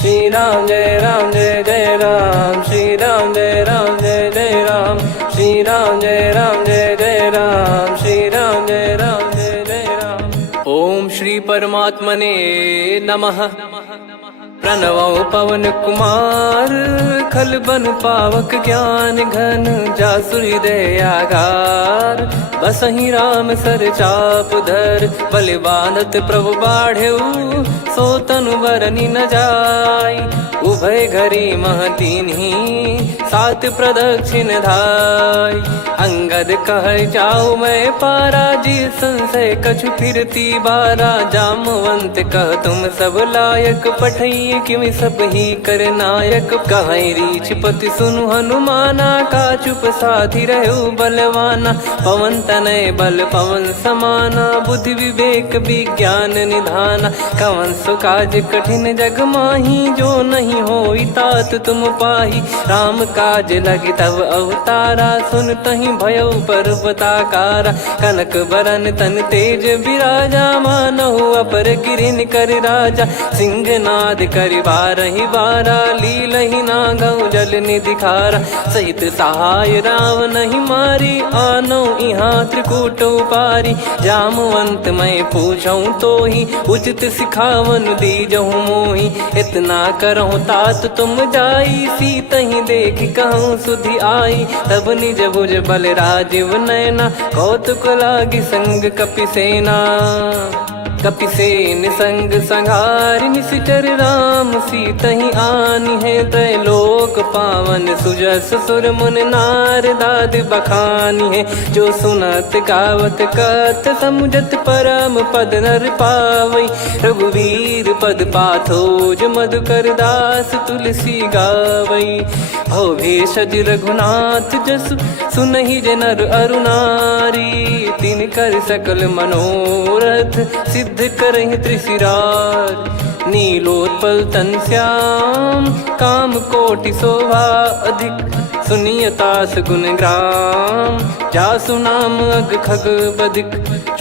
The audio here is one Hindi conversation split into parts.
श्री राम जय जय राम, श्री राम जय जय राम, श्री राम जय जय राम, श्री राम जय जय राम। ओम श्री परमात्मने नमः। प्रणवो पवन कुमार, खल बन पावक ज्ञान घन, जासु हृदय आगार। बसहि राम सर चाप धर, बलि बांधत प्रभु बाढ़ेऊ, सो तनु बरनि न जाय। उभय घरी महतीन्ही, सात प्रदक्षिण धाय। अंगद कह जाऊ मैं पारा, जी संशय कछु फिरती बारा। जामवंत कह तुम सब लायक, पठई किमि सब ही कर नायक। कहीं रीछ पति सुनु हनुमाना, का चुप साधि रहु बलवाना। पवन तनय बल पवन समाना, बुद्धि विवेक विज्ञान निधाना। कवन सो काज कठिन जग माही, जो नहीं होई तात तुम पाही। राम काज लगी तब अवतारा, सुन तहि भयउ पर्वताकारा। कनक बरन तन तेज बिराजा, मानहु अपर गिरिन कर राजा। सिंहनाद करि बारहि बारा, लीलहि नागौ जल निधि खारा। सहित सहाय राम नहीं मारी, आनो इहाँ त्रिकूट उपारी। जामवंत मैं पूछऊँ तोहि, उचित सिखावन दीजहु मोहि। इतना करहु तात तुम जाई, सीतहि देख कहूँ सुधि आई। तब निज भुज बल राजीव नयना, कौतुक लागी संग कपिसेना। कपिसेन संग संघारि, निशिचर राम सीतहि आनी है। त्रैलोक पावन सुजस सुर मुन नार, दाद बखानी है। जो सुनत गावत कथ, समुझत परम पद नर पावई। रघुवीर पद पाथोज, मधुकर दास तुलसी गावई। भव भेषज रघुनाथ जसु, सुनहि जे नर अरु नारी। तिन कर सकल मनोरथ, सिद्ध करहि त्रिशिरार। नीलोत्पल तन श्याम, काम कोटि शोभा अधिक। सुनियतास गुण ग्राम, जासु नाम अग खग बदिक।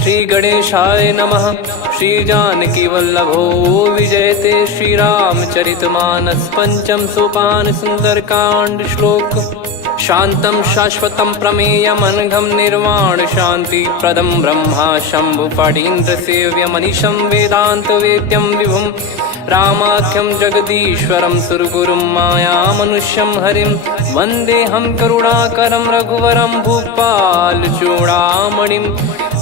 श्री गणेशाय नमः। श्री जानकी वल्लभो विजयते, श्री रामचरित मानस। पंचम सोपान सुंदर कांड श्लोक। शांतं शाश्वतं प्रमेयमनघं, निर्वाण शांति प्रदं ब्रह्मा शंभु फणीन्द्र सेव्यमनिशं। वेदांत वेद्यं विभुं रामाख्यं जगदीश्वरं, सुरगुरुं माया मनुष्यं हरिं। वन्देऽहं करुणाकरं रघुवरं, भूपाल चूडामणिं।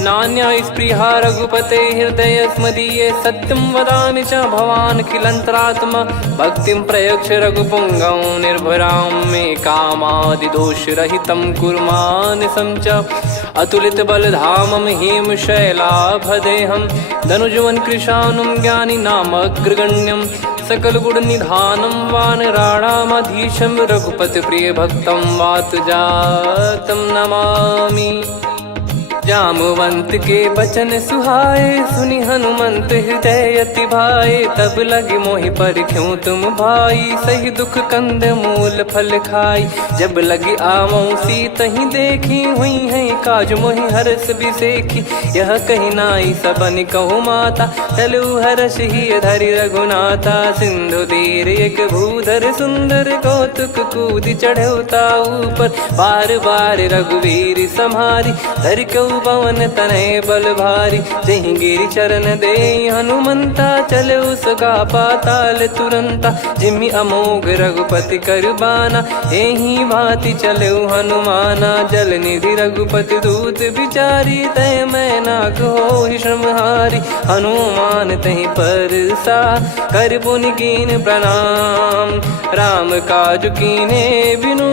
नान्या स्पृहा रघुपते हृदय स्मदीये, सत्यं वदामि च भवान् खिलन्तरात्मा। भक्तिं प्रयच्छ रघुपुङ्गं, निर्भरां मे कामादिदोषरहितं कुर्मानिसं च। अतुलित बलधामं हेमशैलाभदेहं, धनुजवन कृशानुं ज्ञानी नामग्रगण्यं। सकल गुण निधानं वानराणामधीशं, रघुपति प्रिय भक्तं वातजातं नमामि। जामवंत के बचन सुहाए, सुनि हनुमंत हृदय अति भाए। तब लगे मोहि पर क्यों तुम भाई, सही दुख कंद मूल फल खाई। जब लगे आवऊं सीतहि देखी, हुई है काज मोहि हरस बिसेखी। यह कही नाई सबन कहु माता, चलु हरष ही धरि रघुनाथा। सिंधु तीर एक भूधर सुंदर, कौतुक कूद चढ़ौता ऊपर। बार बार रघुवीर सम्हारी, धर कऊ पवन तनय बल भारी। जहि गिरि चरण दे हनुमंता, चले उसका पाताल तुरंता। जिमि अमोघ रघुपति कर बाना, एहि भांति चले हनुमाना। जल निधि रघुपति दूत बिचारी, तय मैं नाग होहि श्रमहारी। हनुमान तहि परसा, कर पुनि कीन प्रणाम। राम काज कीने बिनु,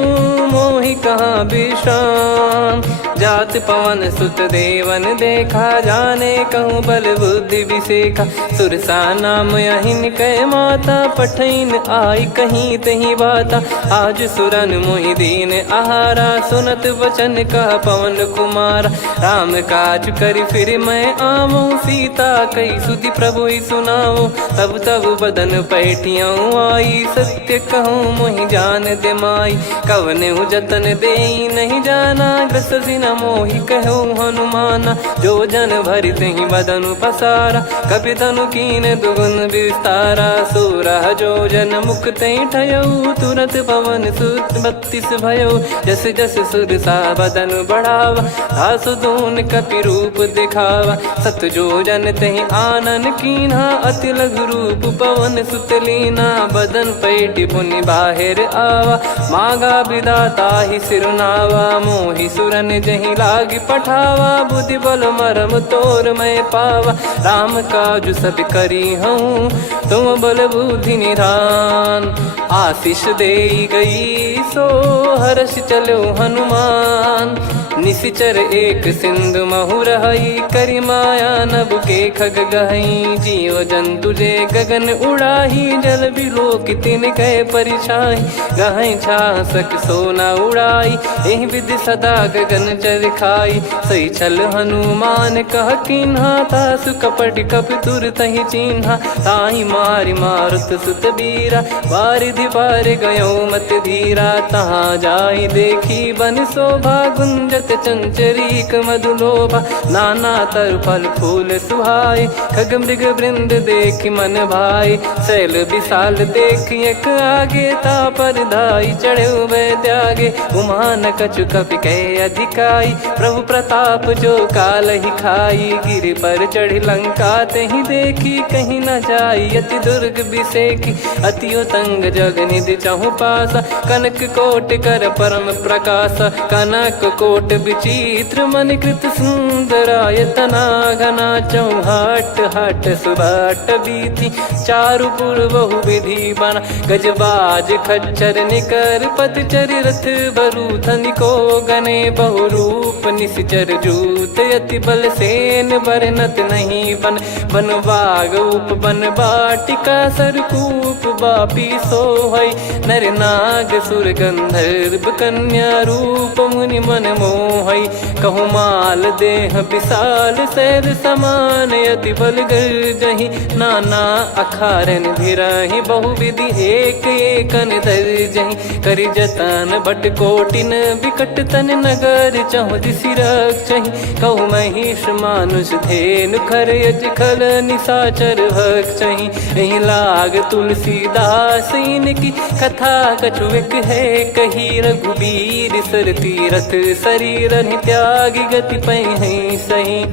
मोहि कहाँ विश्राम। जात पवन सुत देवन देखा, जाने कहूँ बल बुद्धि विसेखा। सुरसा नाम अहिन कै माता, पठैन आई कहीं तही बाता। आज सुरन मोहि दीन आहारा, सुनत वचन कह पवन कुमारा। राम काज करि फिर मैं आवऊं, सीता कई सुधि प्रभु ही सुनाओ। तब तब बदन पैठियाँ आई, सत्य कहूँ मोहि जान दे माई। कवने जतन दे नहीं जाना, ग्रसि न मोहि कहो हनुमाना। जो जन भरि तेहि बदनु पसारा, कपि तनु कीन दुगुन विस्तारा। सोरह जो जन मुख तेहि ठयऊ, तुरत पवन सुत 32 भयऊ। जस जस सुरसा बदन बढ़ावा, आसु दून कपि रूप दिखावा। सत जो जन तेहि आनन कीन्हा, अति लघु रूप पवन सुत लीना। बदन पैटि पुनि बाहिर आवा, मागा विधाता ही सिरुनावा। मोहि सुरन जहि लागी पठावा, बुद्धि बल मरम तोर मैं पावा। राम काजु सब करी हूँ, तुम बल बुद्धि निधान। आशीष देई गई सो हर्ष चलो हनुमान। निशिचर एक सिंधु महु रहई, करी माया नभ के खग गहई। जीव जंतु जे गगन उड़ाही, जल बिलोक तिन कह परिछाई। गहई छासक सोना उड़ाई, एहि विधि सदा गगन चर खाई। सही छल हनुमान कह कीन्हा, तासु कपट कप तुर तहि चिन्हा। ताहि मारि मारुत सुत बीरा, वारिधि पार गयो मत धीरा। तहाँ जाई देखी बन शोभा, गुंजत चंचरीक मधुलोभा। नाना तर फल फूल सुहाए, खग मृग वृंद देख मन भाई। शैल विशाल देख एक आगे, तापर धाई चढ़े वै त्यागे। उमान कछु कपि कह अधिकाई, प्रभु प्रताप जो काल ही खाई। गिर पर चढ़ी लंका तेहि देखी, कहीं न जाई अति दुर्ग बिसेकी। अति उतंग जग निधि चहु पासा, कनक कोट कर परम प्रकाश। कनक कोट विचित्र मन कृत सुंदरायतना। घना चौहाट हाट सुबाट बीती, चारु पुर बहु विधि बना। गजबाज खच्चर निकर पतचर, रथ बरु धनिको गने। बहु रूप निशिचर जूत, अति बल सेन बरनत नहीं बन। बन बाग उप बन बाटिका, सरकूप बापी सोहई। नर नाग सुर गंधर्व कन्या, रूप मुनि मन मोहई। कहु माल देह विशाल, शैल समान अति बल गर्जहि। नाना अखारन भिरहि, बहु विधि एक एकन दर्जहि। करि जतन बट कोटिन, बिकट तन नगर चहु दिसि रक्षहि। कहु महिष मानुष धेनु, खर यज खल निशाचर भक्षहि। एहि लाग तुलसीदास इनकी, कथा कछु एक है कही। रघुबीर सर तीरथ शरीर, त्यागी गति पै सही।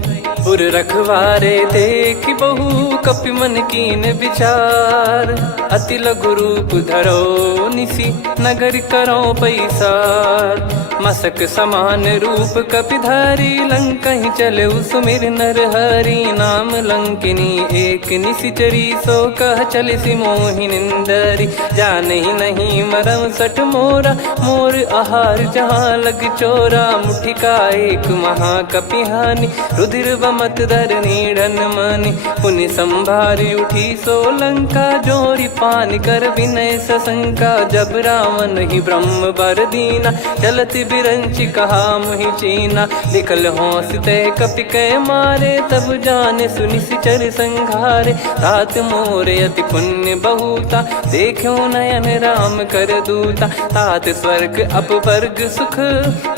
पुर रखवारे देख बहु, कपि मन कीन विचार। अति लघु रूप धरो निसी, नगर करो पैसार। मसक समान रूप कपि धारी, लंकहि चले सुमिर नर हरि। नाम लंकिनी एक निशिचरी, सो कह चलिसि मोहि निंदरी। जानहि नहीं मरम सठ मोरा, मोर आहार जहाँ लग चोरा। मुठिका एक महाकपिहानि, रुधिर बमत धरनी ढन मानि। पुनि संभारी उठी सो लंका, जोरी पान कर विनय सशंका। जब रावण ही ब्रह्म बर दीना, चलत बिरंचि कहा मुहि चीना। लिखल होंस ते कपि कै मारे, तब जाने सुनि सिचर संघारे। तात मोरे अति पुण्य बहुता, देखो नयन राम कर दूता। तात स्वर्ग अपवर्ग सुख,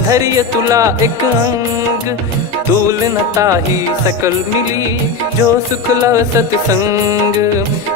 धरिय तुला एक अंग। तूल न ताहि सकल मिली, जो सुख लव सतसंग।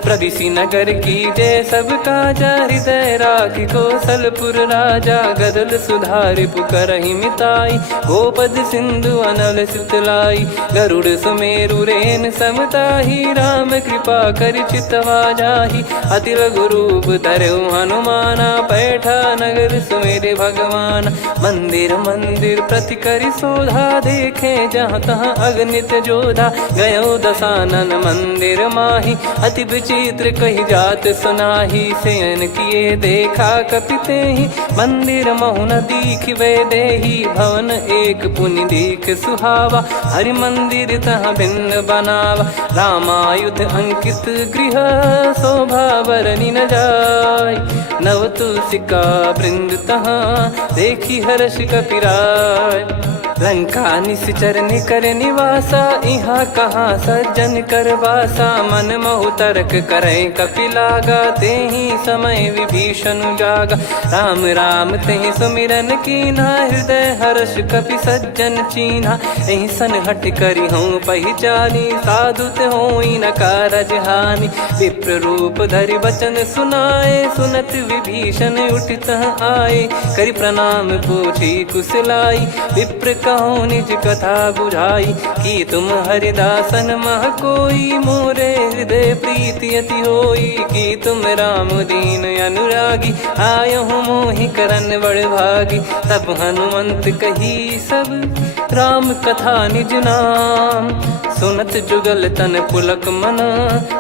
प्रविशि नगर की जय सब काजा, हृदय राखि कौशलपुर राजा। गदल सुधारि पुकरहि मिताई, गोपद सिंधु अनल सितलाई। गरुड़ सुमेरु रेन समताहि, राम कृपा करि चितवा जाहि। अति लघु रूप धरऊ हनुमाना, पैठा नगर सुमेरे भगवान। मंदिर मंदिर प्रति करि शोधा, देखे जहाँ तहाँ अगणित जोधा। गयो दशानन मंदिर माही, अति विचित्र कही जात सुनाही। शयन किए देखा कपि तेहि, मंदिर महु न दीख वे देही। भवन एक पुनि दीख सुहावा, हरि मंदिर तहाँ भिन्न बनावा। रामायुध अंकित गृह, शोभा बरनि न जाय। नव तुलसी का वृंद तहाँ, देखी हर्ष कपिराय। लंका निश्चर निकर निवासा, इहाँ कहाँ सज्जन कर वासा। मन महु तर्क करे कपिलागा, तेहि समय विभीषण जागा। राम राम तेहि सुमिरन कीन्हा, हृदय हर्ष कपि सज्जन चीन्हा। एहि सन हट करि हूँ पहिचानी, साधु ते होई न कारज हानि। विप्र रूप धरि वचन सुनाए, सुनत विभीषण उठित आए। करि प्रणाम पूछी कुशलाई, विप्र कहो निज कथा बुझाई। कि तुम हरिदासन मह कोई, मोरे हृदय प्रीति अति होई। कि तुम राम दीन अनुरागी, आयहु मोहि करन बड़ भागी। तब हनुमंत कही सब राम कथा निज नाम, सुनत जुगल तन पुलक मना,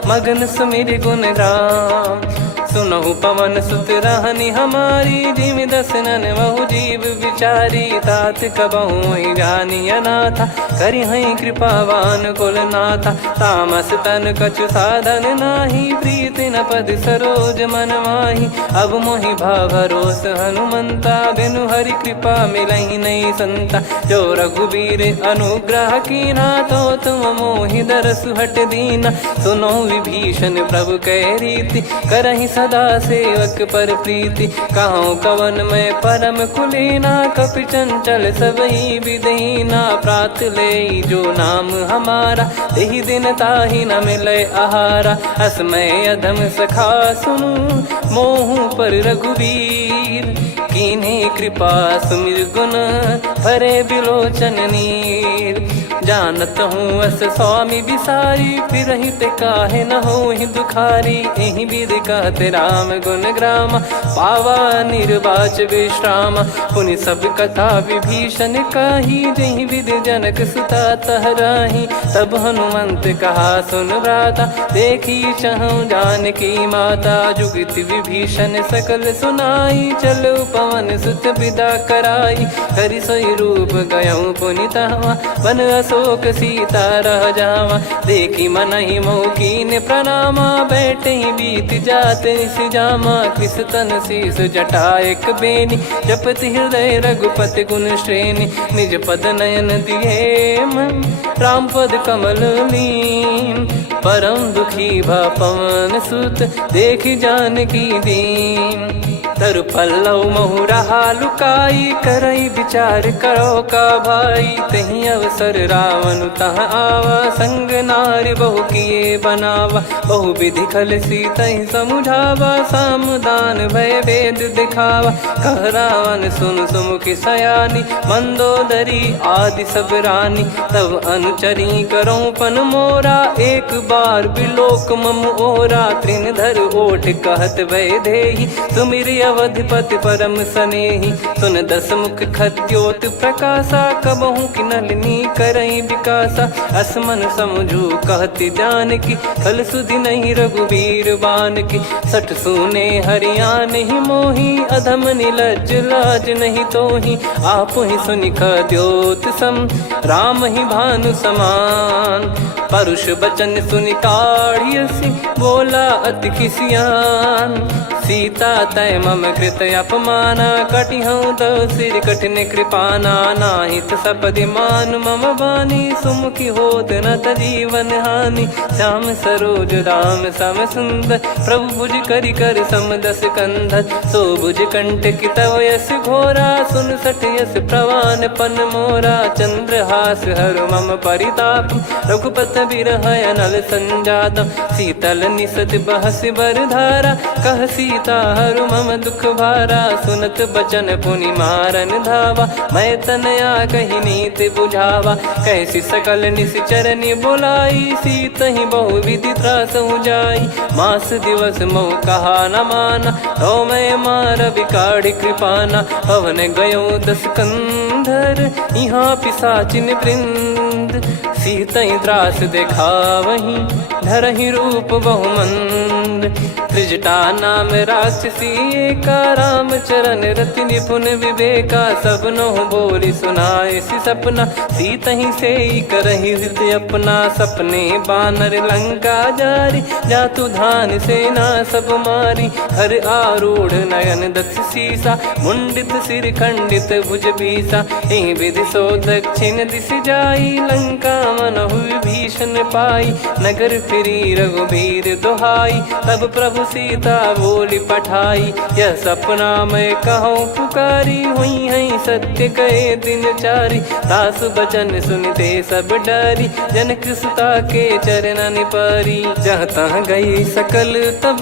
मगन सुमिर गुण राम। सुनहु पवन सुत रहनी हमारी, जिमि दसनन महु जीव विचारी। तात कबहु ही जानी अनाथा, करि हई कृपावान कुल नाथा। तामस तन कछु साधन नाही, प्रीति न पद सरोज मन माही। अब मोहि भाव भरोस हनुमंता, बिनु हरि कृपा मिलहि नहीं संता। जो रघुबीर अनुग्रह कीन्हा, तो तुम मोहि दरसु हट दीना। सुनो विभीषण प्रभु कह रीति, करहि सदा सेवक पर प्रीति। कहूँ कवन में परम कुलीना, कपि चंचल सबही विदहीना। प्रात ले जो नाम हमारा, तेहि दिन ताहि न मिले आहारा। असमय अधम सखा सुनु, मोहु पर रघुवीर। कीन्ही कृपा सुमिर गुण, भरे बिलोचन नीर। जानत हूँ अस स्वामी बिसारी, फिरहि ते काहे न होहि दुखारी। एहि विधि कहते राम गुण ग्राम, पावा निर्वाच विश्राम। पुनि सब कथा विभीषण काही, जहि विधि जनक सुता तहराही। तब हनुमंत कहा सुन भ्राता, देखी चहु जानकी माता। जुगति विभीषण सकल सुनाई, चलो पवन सुत विदा कराई। करि सोई रूप गयऊँ पुनि तहवा, वन अशोक सीता रह जावा। देखी मनहि मोह कीन्ह प्रणामा, बैठे ही बीत जात निस जामा। कृस तन शीस जटा एक बेनी, जपति हृदय रघुपति गुण श्रेणी। निज पद नयन दिए मन, राम पद कमल लीन। परम दुखी भा पवन सुत, देखि जानकी दीन। तरु पल्लव महु रहा लुकाई, करई विचार करो का भाई। तहि अवसर रावण तह आवा, संग नारी बहु किए बनावा। बहु विधि खल सीतहि समुझावा, सामदान भय वेद दिखावा। कह रावण सुन सुमुखि सयानी, मंदोदरी आदि सब रानी। तब अनुचरी करो पन मोरा, एक बार बिलोक मम ओरा। तृण धर ओठ कहत भय देहि, सुमिर अवधिपति परम सनेहि। सुन दस मुख खद्योत प्रकाशा, कबहु कि नलिनी करई विकासा। असमन समझू कहति जानकी, खल सुधि नहीं रघुवीर बानकी। सठ सुने हरियाण ही मोही, अधम निलज्ज लाज नहीं तोही। आप ही सुनि खद्योत सम, राम ही भानु समान। परुष बचन सुनि काढ़ियसि, बोला अति किसियान। सीता तय मम कृत अपमाना, कटिहऊँ तव सिर कठिन कृपाना। नाहित सपदि मान मम बानी, सुमुखी होत न जीवन हानि। श्याम सरोज राम सम सुंदर, प्रभु भुज करि कर सम दस कंधर। सो भुज कंठ की तव यस घोरा, सुन सठ यस प्रवान पन मोरा। चंद्रहास हर मम परिताप, रघुपत बिरह अनल संजातम। शीतल निसत बहस बर धारा, कह सीता हरु मम दुख भारा। सुनत बचन पुनि मारन धावा, मैं तनया कहि नीति बुझावा। कैसी सकल निश्चरनि बुलाई, सीतहि बहु विधि त्रासहु जाई। मास दिवस मोह कहा न माना, तो मैं मार बिकाढ़ि कृपाना। पवन गयो दस कंधर, यहाँ पिशाचिन वृंद। मंद, सीतई त्रास देखावहीं धरहि रूप बहुमंद। त्रिजटा नाम राक्षसी एका, राम चरण रति निपुण विवेका। सबनो बोली सुनाए सि सपना, सीतहि से करहि हृद अपना। सपने बानर लंका जारी, जातु धान सेना सब मारी। हर आरूढ़ नयन दक्ष सीसा, मुंडित सिर खंडित भुज बीसा। एहि विधि सो दक्षिण दिश जाई, लंका मनहु विभीषण पाई। नगर फिरी रघुबीर दुहाई, तब प्रभु सीता बोली पठाई। यह सपना मैं कहूँ पुकारी, हुई है सत्य कहे दिन चारी। दास बचन सुनते सब डरी, जनक सुता के चरण परी। जहाँ तहाँ गई सकल तब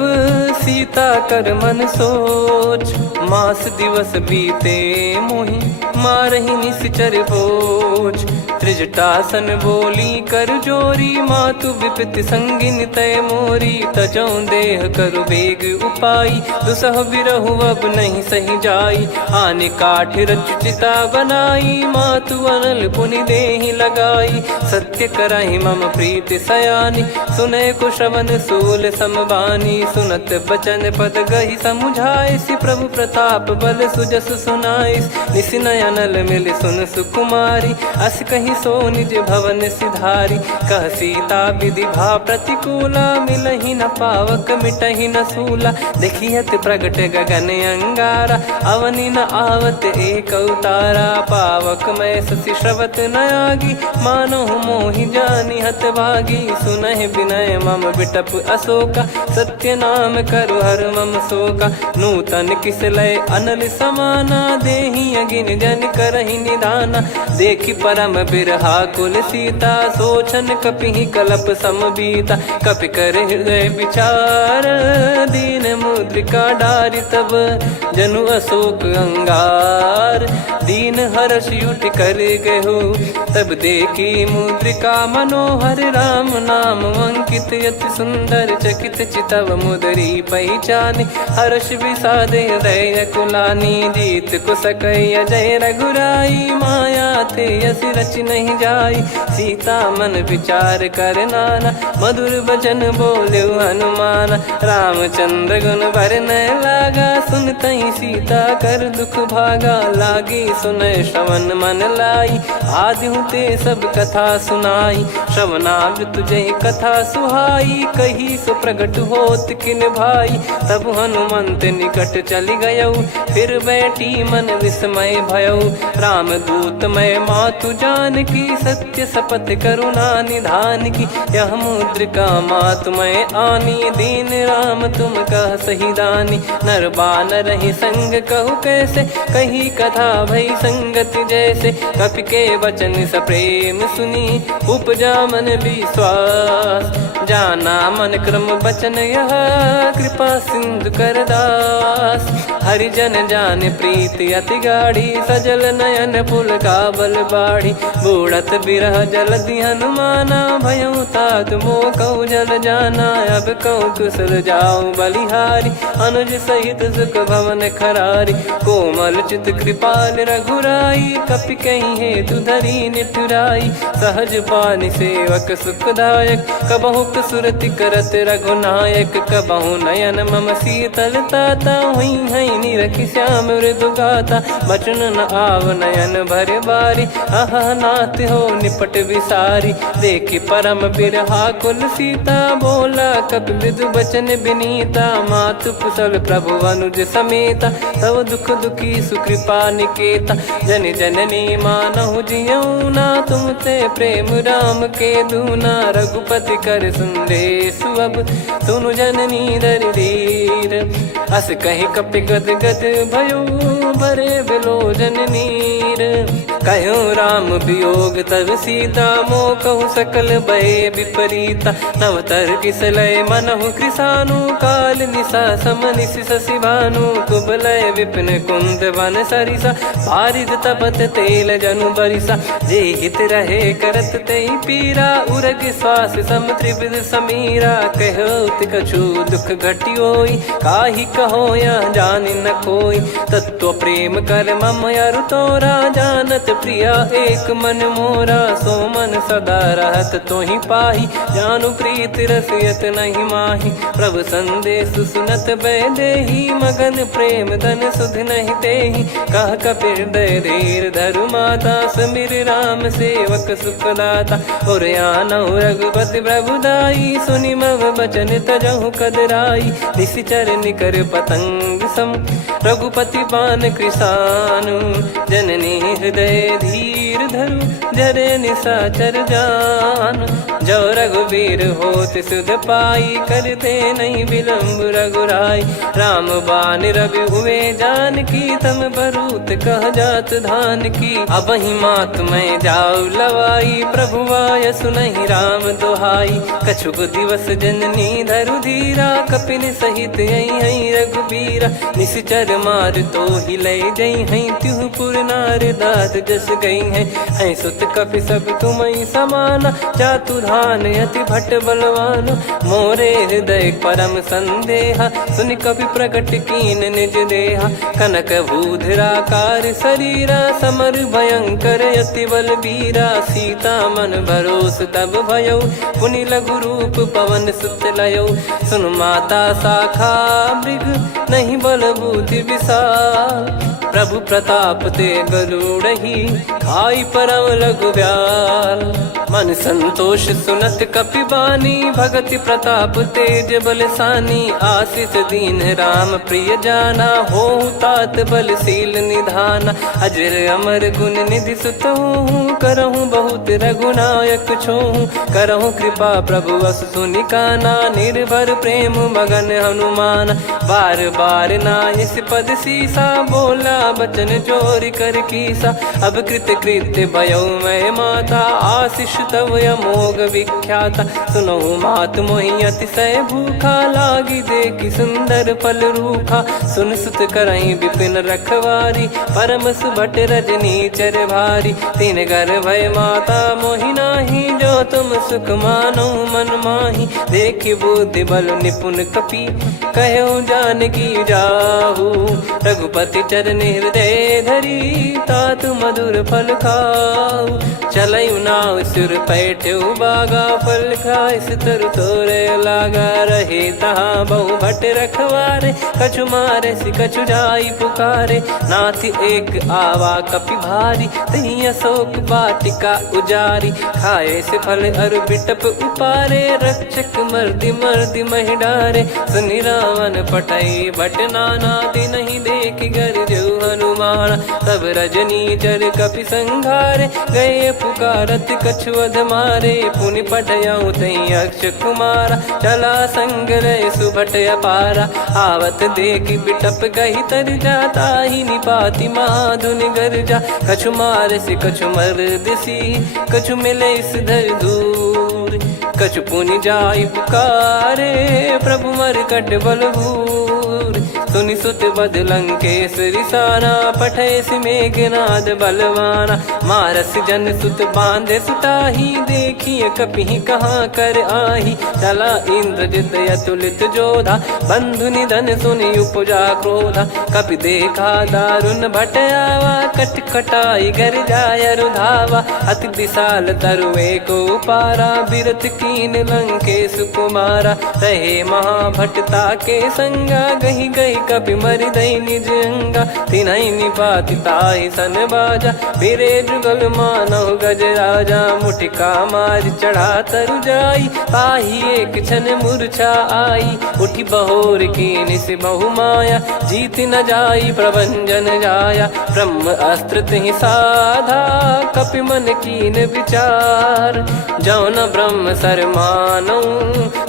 सीता कर मन सोच। मास दिवस बीते मोहि मारहि निश्चर बोझ। त्रिजटासन बोली कर जोरी, मातु विपत्ति संगिन तय मोरी। तजौ देह करु बेग उपाई, दुसह बिरहु अब नहीं सही जाई। आने काठ रचिता बनाई, मातु अनल पुनि देहि लगाई। सत्य करहि मम प्रीति सयानी, सुनय को श्रवण सूल समबानी। सुनत बचन पद गहि समुझाए, सि प्रभु प्रताप बल सुजस सुनाइस। निस नयनल मिल सुन सुकुमारी, अस कहि सो निज भवन सिधारी। कह सीता विधि भा प्रतिकूला, मिलहि न पावक मिटहि न सूला। देखियत प्रगट गगन अंगारा, अवनि न आवत एक उतारा। पावक मैं शशि श्रवत न आगी, मानो मोहि जानि हत भागी। सुनहि विनय मम बिटप अशोका, सत्य नाम करु हर मम शोका। नूतन किस लय अनल समाना, देहि अगिन जन करहि निदाना। देखि परम बिरहा कुल सीता, सोचन कपिहि कलप समबीता। कपि कर हृदय विचार, दीन मुद्रिका डारि तब जनु अशोक अंगार। दीन हर्ष उठ कर गहु, तब देखी मुद्रिका मनोहर। राम नाम अंकित अति सुंदर, चकित चितव मुदरी पहचान। हर्ष विषाद हृदय कुलानी, जीत को सकय जय रघुराई। माया थे यस रच नहीं जाई, सीता मन विचार कर नाना। मधुर बचन बोले हनुमान, रामचंद्र गुण बरनै लागा। सुनतहि सीता कर दुख भागा, लागी सुनय श्रवण मन लाई। आदि ते सब कथा सुनाई, श्रवणामृत जय कथा सुहाई। कही सो प्रगट होत किन भाई, तब हनुमंत निकट चली गयौ। फिर बैठी मन विस्मय भयौ, राम दूत मैं मातु जानकी। सत्य शपथ करुणा निधान की, यह मुद्रिका मातु मैं आनी। दीन राम तुम कह सही दानी, नर बानर ही संग कहु कैसे। कही कथा भई संगति जैसे, कपि के वचन सप्रेम सुनी। उपजा मन विश्वास, जाना मन क्रम बचन यह। कृपा सिंधु कर दास, हरिजन जान प्रीति अति गाढ़ी। सजल नयन पुल का बल बाढ़ी, बूढ़त बिरह जल दी हनुमाना। भयउ तात मोह कहु जल जाना, अब कहु कुशल जाऊं बलिहारी। अनुज सहित सुख भवन खरारी, कोमल चित कृपाल रघुराई। कपि कहीं हेतु धरी निठुराई, सहज पानि सेवक सुखदायक। कबहु सुरति करत रघुनायक, कबहु नयन मम शीतल ताता। हुई है निरखि श्याम मृदु गाता, बचन न आव नयन भर बारी। आहा नाथ हो निपट विसारी, देखि परम बिरहा कुल सीता। बोला कपि मृदु बचन बिनीता, मातु कुशल प्रभु अनुज समेता। तव दुख दुखी सुकृपा निकेता, जन जननी मानहु जियऊ ना। तुम ते प्रेम राम के दूना, रघुपति कर संदेश अब सुनु जननी दर धीर। अस कहि कपि गद गद भयो, भरे बिलोचन नीर। कहो राम वियोग तब सीता, मोह कहु सकल भय विपरीता। नवतर किसलय मनहु कृसानु, काल निशा समनिशि शशि भानु। कुबलय विपिन कुंद वन सरिसा, पारिद तपत तेल जनु बरिसा। जे हित रहे करत तेहि पीरा, उरग श्वास सम त्रिविध समीरा। कहो कछु दुख घटियोई, काहि कहो या जान न कोई। तत्व प्रेम कर मम अरु तोरा, जानत प्रिया एक मन मोरा। सो मन सदा रहत तो ही पाही, जानु प्रीत रसियत नहीं माही। प्रभु संदेश सुनत बैदेही, मगन प्रेम धन सुध नहीं तेही। कह कपिर दय धीर धरु माता, समिर राम सेवक सुखदाता। और आनौ रघुपति प्रभुदाई, सुनि मव बचन तजहु कदराई। निशिचर निकर पतंग सम, रघुपति पान कृसानु। जननी हृदय धीर धरु, जरे निशाचर जान। जो रघुवीर होत सुध पाई, करते नहीं विलम्ब रघुराई। राम बान रवि हुए जानकी, तम बरूत कह जात धान की। अब ही मात मैं जाऊ लवाई, प्रभु आय सुनहि राम दोहाई। कछुक दिवस जननी धरु धीरा, कपिन सहित यही रघुबीरा। निशिचर मार तो ही ले जई हैं, त्युह पुर नार दाद जस गई हैं। सुत कपि सब तुमहि समाना, जातु धान अति भट बलवान। मोरे हृदय परम संदेहा, सुनि कपि प्रकट कीन निज देहा। कनक भूधराकार शरीरा, समर भयंकर अति बलबीरा। सीता मन भरोस तब भयउ, पुनि लघु रूप पवन सुत लयउ। सुन माता शाखा मृग, नहीं बल बुद्धि विशाल। प्रभु प्रताप ते गरुड़ही, खाई परम लघु ब्याल। मन संतोष सुनत कपि बानी, भगति प्रताप तेज बलसानी। आशीष दीन राम प्रिय जाना, होहु तात बलशील निधाना। अजर अमर गुण निधि सुतहु, करहु बहुत रघुनायक छोहु। करहु कृपा प्रभु अस सुनि काना, निर्भर प्रेम मगन हनुमान। बार बार नायस पद सीसा, बोला बचन चोरी कर कीसा। अब कृत कृत्य भयउ मैं माता, आशीष तव अमोघ विख्याता। सुनहु मात मोहि अतिशय भूखा, लागी देखि सुंदर फल रूखा। सुन सुत करहि विपिन रखवारी, परम सुभट रजनी चर भारी। तीन घर भय माता मोहि नाही, जो तुम सुख मानो मन माही। देखि बुद्धि बल निपुण कपि, कहु जानकी जाहु। रघुपति चरण हृदय धरी, तात मधुर फल खाऊ। चलयु नाव सुर पैठ्यु बागा, फल खाइस तरु तोरे लागा। रहे तहाँ बहु भट रखवारे, कछु मारे सि कछु जाई पुकारे। नाथ एक आवा कपि भारी, तही अशोक वाटिका उजारी। खाए से फल अरु बिटप उपारे, रक्षक मर्दि मर्दि महि डारे। सुनि रावण पटई भट नाना, तिनहि देखि गरजउ हनुमान। तब रजनी चर कपि संघारे, गए पुकारत कछु अध मारे। पुनि पठयउ तई अक्ष कुमारा, चला संग रहे सुभट अपारा। आवत देखि बिटप गही तर जाता, ही निपाति महाधुनि गर्जा। कछु मार से कछु मर्दिसी, कछु मिले इस धर दूर। कछु पुनि जाई पुकारे, प्रभु मरकट बलभूर। सुनि सुत बद लंकेश्वरी साना, पठय मेघनाद बलवाना। मारस जन सुत बांधे सुताही, देखिए कपि कहाँ कर आही। चला इंद्रजित अतुलित जोधा, बंधु निधन सुनि उपजा क्रोधा। कपि देखा दारुण भट आवा, कट कटाई गर जाय रुधावा। अति विशाल तरुए को पारा, बिरत कीन लंकेश कुमारा। रहे महाभटता के संगा, गही गही कपि मरि दई निज अंगा। तिन्हि निपाति ताहि सन बाजा, फिरे जुगल मानव गज राजा। मुटिका मार चढ़ा तरु जाई, ताहि एक क्षण मूर्छा आई। उठि बहोर कीन से बहु माया, जीत न जाई प्रभंजन जाया। ब्रह्म अस्त्र तिहि साधा, कपि मन कीन विचार। जौ न ब्रह्म सर मानौ,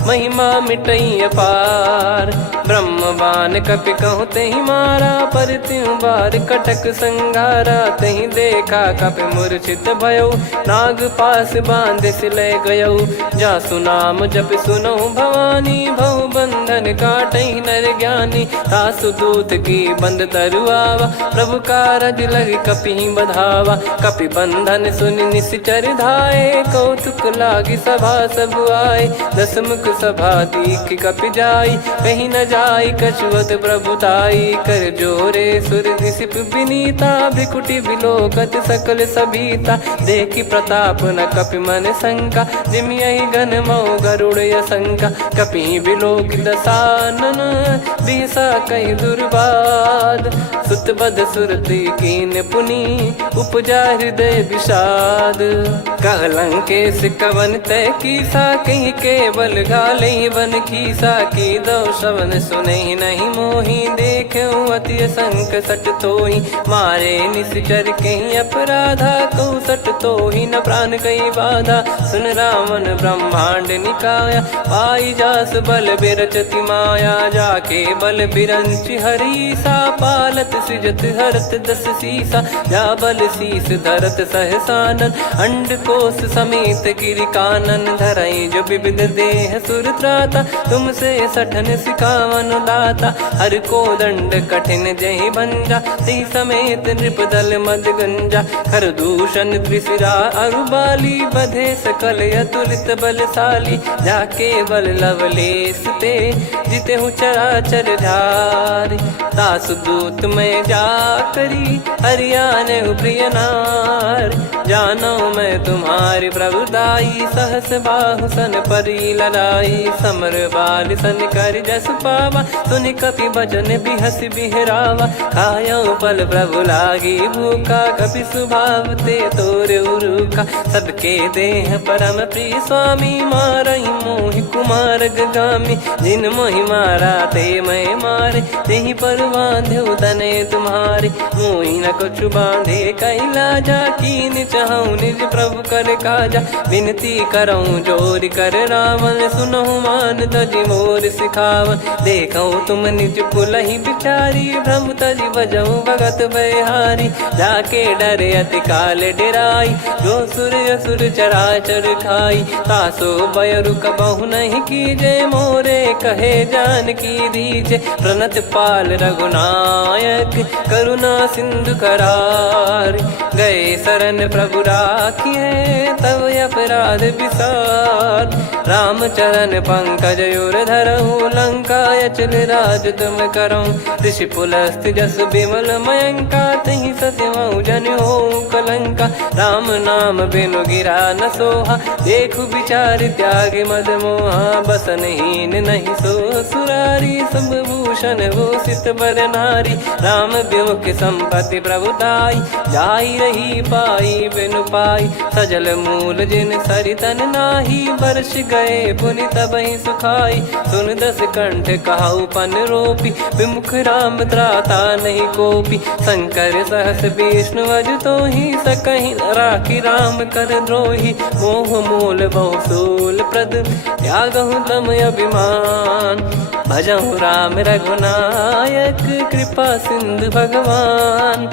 महिमा मिटई अपार। ब्रह्म बान कपि कहु तहि मारा, पर त्यों बार कटक संगारा। तहि देखा कपि मूर्छित भयउ, नाग पास बांध सिले गयउ। जासु नाम जप सुनहु भवानी, भव बंधन काटहि नर ज्ञानी। तासु दूत की बंद तरुआवा, प्रभु कारज लग कपि बधावा। कपि बंधन सुनि निश्चर धाये, कौतुक लागी सभा सब आए। दस मुख सभा दीख कपि जाई, कहीं न जाई कछुवत प्रभुताई। कर जोरे सुर दिसिप विनीता, भ्रिकुटि बिलोकत सकल सबीता। देखि प्रताप न कपि मन शंका, जिमियहि गन मऊ गरुड़ असंका। कपि बिलोक दसानन, बिहसा कहि दुर्वाद। सुत बध सुरति कीन पुनि, उपजा हृदय विषाद। कहलंकेश कवन तय कीसा, कहीं केवल गाले बन खीसा। की दो श्रवण सुने नहीं मोही, देखे अति संक सट तोही। मारे निश्चर कहीं अपराधा, कहूँ सट तोही न प्राण कहीं बाधा। सुन रावण ब्रह्मांड निकाया, पाई जास बल बिरचति माया। जाके बल बिरंच हरीसा, पालत सृजत हरत दस सीसा। जा बल शीस धरत सहसानन, अंड कोश समेत गिरि कानन। धरई जो विविध देह सुर त्राता, तुमसे सठन सिखावन दाता। हर को दंड कठिन जहि भंजा, ती समेत नृप दल मद गंजा। खर दूषण त्रिशिरा अरुबाली, बधे सकल अतुलित बलशाली। जाके बल लवलेश ते, जिते हूँ चराचर धारी। दास दूत में जा करी, हरियाने प्रिय नार। जानो मैं तुम्हारी प्रभुताई, सहस बाहु सन परी लड़ाई। समर बाल सन कर जस पावा, सुनि कपि भजन बिहस बिहरावा। खायो पल प्रभु लागी भूखा, कपि स्वभाव ते तोर उरुखा। सबके देह परम प्रिय स्वामी, मारई मोहि कुमार गगामी। जिन मोहि मारा ते मैं मारे, तेहि पर बांधो तने तुम्हारे। मोहि न कुछ बांधे कैलाजा, कीन चाहूँ निज प्रभु कर काजा। विनती करऊँ जोर कर रावण, सुनहु मान तजि मोर सिखावन। देखऊँ तुम निज पुलहि बिचारी, भ्रम तजि बजऊँ भगत बहारी। जाके डरे अति काल डेराई, जो सुर असुर चराचर खाई। तासो बयरु कबहु नहीं कीजे, मोरे कहे जान की दीजे। प्रणत पाल रघुनायक, करुणा सिंधु करार। गए शरण प्रभु राखिए, तब अपराध विसार। राम चरण पंकज उर धरऊँ, लंका अचल राज तुम करऊँ। ऋषि पुलस्त जस विमल मयंका, तहि सत्यमऊ जन हो कलंका। राम नाम बिनु गिरा न सोहा, देखु विचार त्याग मद मोहा। बसनहीन नहीं सो सुरारी, सब भूषण भूषित बर नारी। राम विमुख संपत्ति प्रभुताई, जाई रही पाई बिनु पाई। सजल मूल जिन सरितन नाही, वर्ष गए पुनि तबहि सुखाई। सुन दस कंठ कहाऊ पन रोपी, विमुख राम त्राता नहीं कोपी। शंकर सहस विष्णु अज तोहि, सकहि न राखी राम कर द्रोही। मोह मूल बहु सूल प्रद, त्यागहु तम अभिमान। भजहु राम रघुनायक, कृपा सिंधु भगवान।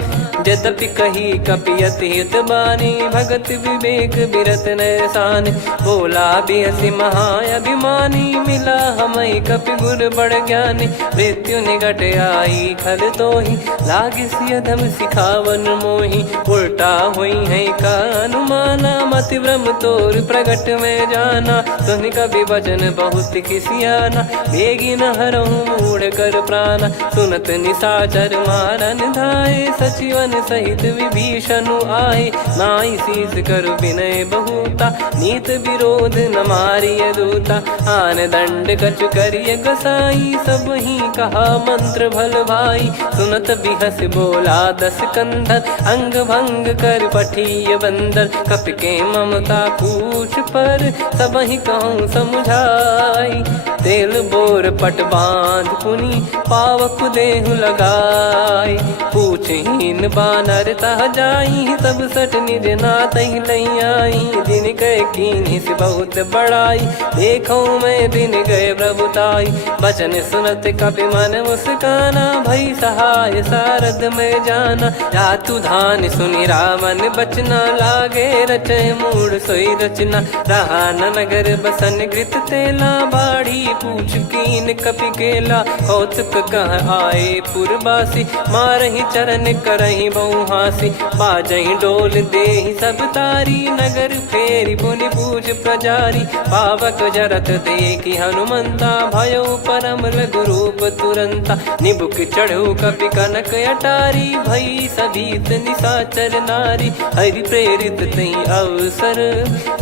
यद्यपि कही कपियति हित बानी, भगत विवेक बिरत नैसान। बोला बिहसि महाअभिमानी, मिला हमई कपि गुर बड़ ज्ञानी। मृत्यु निकट आई खल तोहि, लागिसि अधम सिखावन मोहि। उल्टा हुई है का अनुमाना, मति भ्रम तोर प्रगट में जाना। सुन कवि वचन बहुत खिसियाना, बेगी न हरहु मूढ़ कर प्राणा। सुनत निशाचर मारन धाये, सचिवन सहित विभीषणु आए। नाई शीस कर विनय बहुता, नीत विरोध न मारिय दूता। आन दंड कछु करिय गसाई, सब ही कहा मंत्र भल भाई। सुनत बिहस बोला दस कंधर, अंग भंग कर पठिय बंदर। कपि के ममता पूछ पर, सब ही कहूँ समुझाई। तेल बोर पट बांध पुनि, पावक देहु लगाई। पूछहीन बानर तह जाई, सब सट निज नातहि लई आई। दिन गए कीन्ही से बहुत बड़ाई, देखो मैं दिन गए प्रभुताई। बचन सुनत कपि मन मुस्काना, भई सहाय सारद में जाना। जातु धान सुनि रावण बचना, लागे रचय मूढ़ सोई रचना। रहा न नगर बसन घृत तेला, बाढ़ी पूछ कीन कपि केला कौतुक कह आए पुरबासी मारही चरण करही बहु हासी बाजही डोल देहि सब तारी नगर फेरी पुनि पूज प्रजारी पावक जरत देखी हनुमंता भयो परम लघु रूप तुरंता निबुक चढ़ू कपि कनक अटारी भई सभीत निशाचर नारी हरि प्रेरित तई अवसर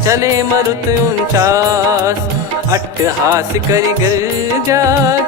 चले मरुत 49 अट्टहास करि गिरजा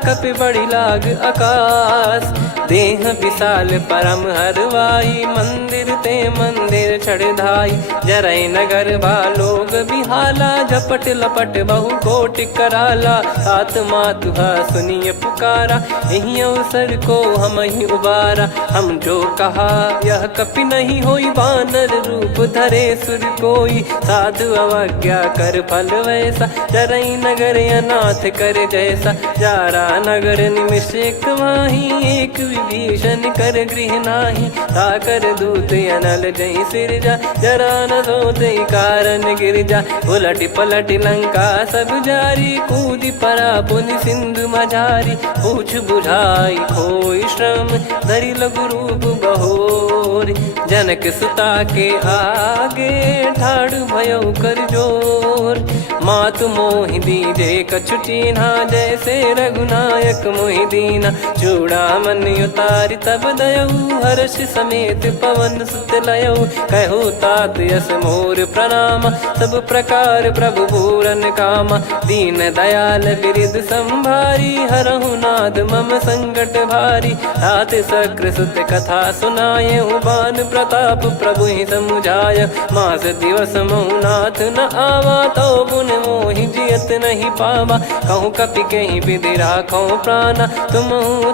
कपि बड़ी लाग आकाश देह विशाल परम हरवाई मंदिर ते मंदिर चढ़ाई जरई नगर बालोग बिहाला झपट लपट बहु कोट कराला सात मातुहा सुनिय पुकारा यही अवसर को हम ही उबारा हम जो कहा यह कपि नहीं होई बानर रूप धरे सुर कोई साधु अवज्ञा कर फल वैसा जरई नगर अनाथ कर जैसा जारा नगर निमिष एक माही एक विभीषण कर गृह नाही ताकर दूत अनल जय सिरजा जरा न सोते कारण गिरजा उलट पलट लंका सब जारी कूदी परा पुनि सिंधु मझारी पूछ बुझाई खोई श्रम धरि लघु रूप बहोरी जनक सुता के आगे ठाड़ भयो कर जोर मातु मोहि दीजे कछु चीन्हा जैसे रघुनायक मोहि दीना चूड़ामन उतारि तब दयऊ हर्ष समेत पवन सुत लयऊ कहु तात यस मोर प्रणाम सब प्रकार प्रभु पूरन कामा दीन दयाल बिरिद संभारी हरहु नाद मम संकट भारी तात सक्र सुत कथा सुनाये बान प्रताप प्रभु ही समुझाय मास दिवस महु नाथ न आवा तो पुन मोहि जियत नहीं पावा कहूँ कपि कहीं विधि राखो प्राणा तुम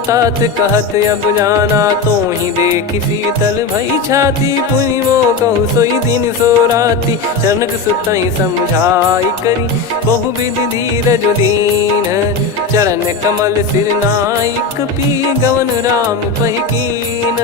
तात कहत अब जाना तो ही देख शीतल भई छाती पुनि मो कहु सोई दिन सो राती जनक सुतई समझाई करी बहु विधि धीरज दीन चरण कमल सिर नाइक पी गवन राम पहिकीन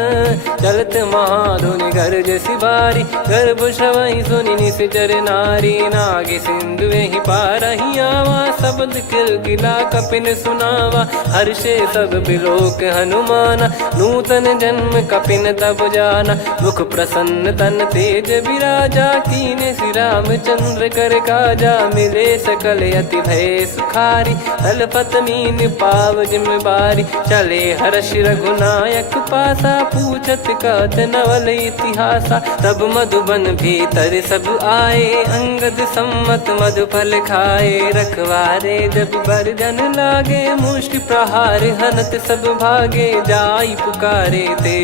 चलत महाधुनि गर्ज सिबारी गर्भ श्रवहि सुनि निश्चर नारी नागे सिंधु ही पारही आवा शब्द किलकिला कपिन सुनावा हर्षे सब बिलोक हनुमाना नूतन जन्म कपिन तब जाना मुख प्रसन्न तन तेज विराजा कीने श्री रामचंद्र कर काजा मिले सकल अति भय सुखारी तलपत मीन पाव जिम्मेवारी चले हर्ष रघुनायक पासा पूछत कहत नवल इतिहासा तब मधुबन भीतर सब आए अंगद सम्मत मधुफल खाए रखवारे जब बरजन लागे मुष्टि प्रहार हनत सब भागे जाई पुकारे ते